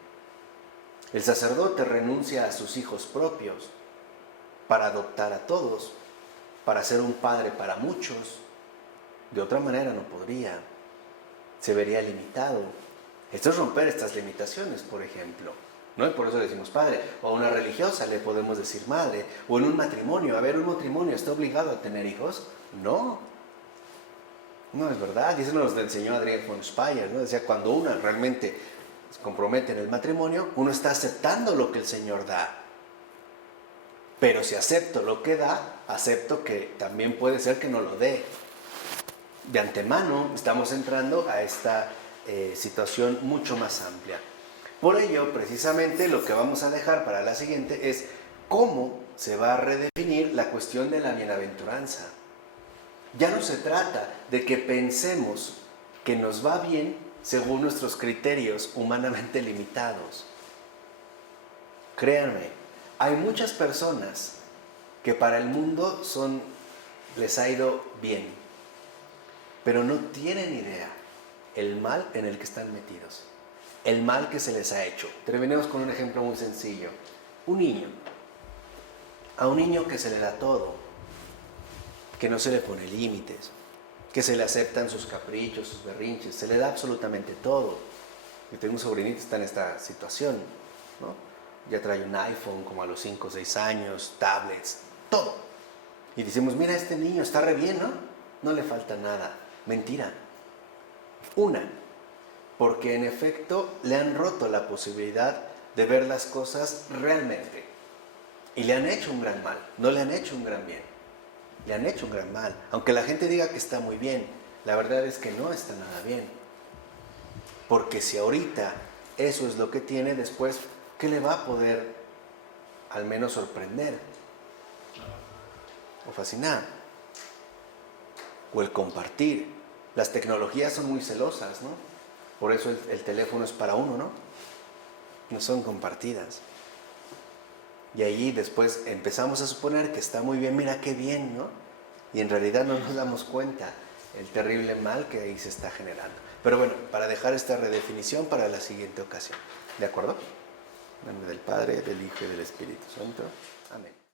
El sacerdote renuncia a sus hijos propios para adoptar a todos, para ser un padre para muchos. De otra manera no podría. Se vería limitado. Esto es romper estas limitaciones, por ejemplo, ¿no? Y por eso le decimos padre. O a una religiosa le podemos decir madre. O en un matrimonio. A ver, ¿un matrimonio está obligado a tener hijos? No. No es verdad. Y eso nos lo enseñó Adrián von Speyer, ¿no? Decía, cuando uno realmente se compromete en el matrimonio, uno está aceptando lo que el Señor da. Pero si acepto lo que da, acepto que también puede ser que no lo dé. De antemano estamos entrando a esta situación mucho más amplia. Por ello, precisamente, lo que vamos a dejar para la siguiente es cómo se va a redefinir la cuestión de la bienaventuranza. Ya no se trata de que pensemos que nos va bien según nuestros criterios humanamente limitados. Créanme, hay muchas personas que para el mundo les ha ido bien, pero no tienen idea el mal en el que están metidos, el mal que se les ha hecho. Terminemos con un ejemplo muy sencillo. Un niño, a un niño que se le da todo, que no se le pone límites, que se le aceptan sus caprichos, sus berrinches, se le da absolutamente todo. Yo tengo un sobrinito que está en esta situación, ¿no? Ya trae un iPhone como a los 5 o 6 años, tablets, todo. Y decimos, mira, este niño está re bien, ¿no? No le falta nada. Mentira. Una, porque en efecto le han roto la posibilidad de ver las cosas realmente. Y le han hecho un gran mal, no le han hecho un gran bien. Le han hecho un gran mal. Aunque la gente diga que está muy bien, la verdad es que no está nada bien. Porque si ahorita eso es lo que tiene, después, ¿qué le va a poder al menos sorprender? O fascinar. O el compartir. Las tecnologías son muy celosas, ¿no? Por eso el teléfono es para uno, ¿no? No son compartidas. Y ahí después empezamos a suponer que está muy bien, mira qué bien, ¿no? Y en realidad no nos damos cuenta el terrible mal que ahí se está generando. Pero bueno, para dejar esta redefinición para la siguiente ocasión. ¿De acuerdo? En nombre del Padre, del Hijo y del Espíritu Santo. Amén.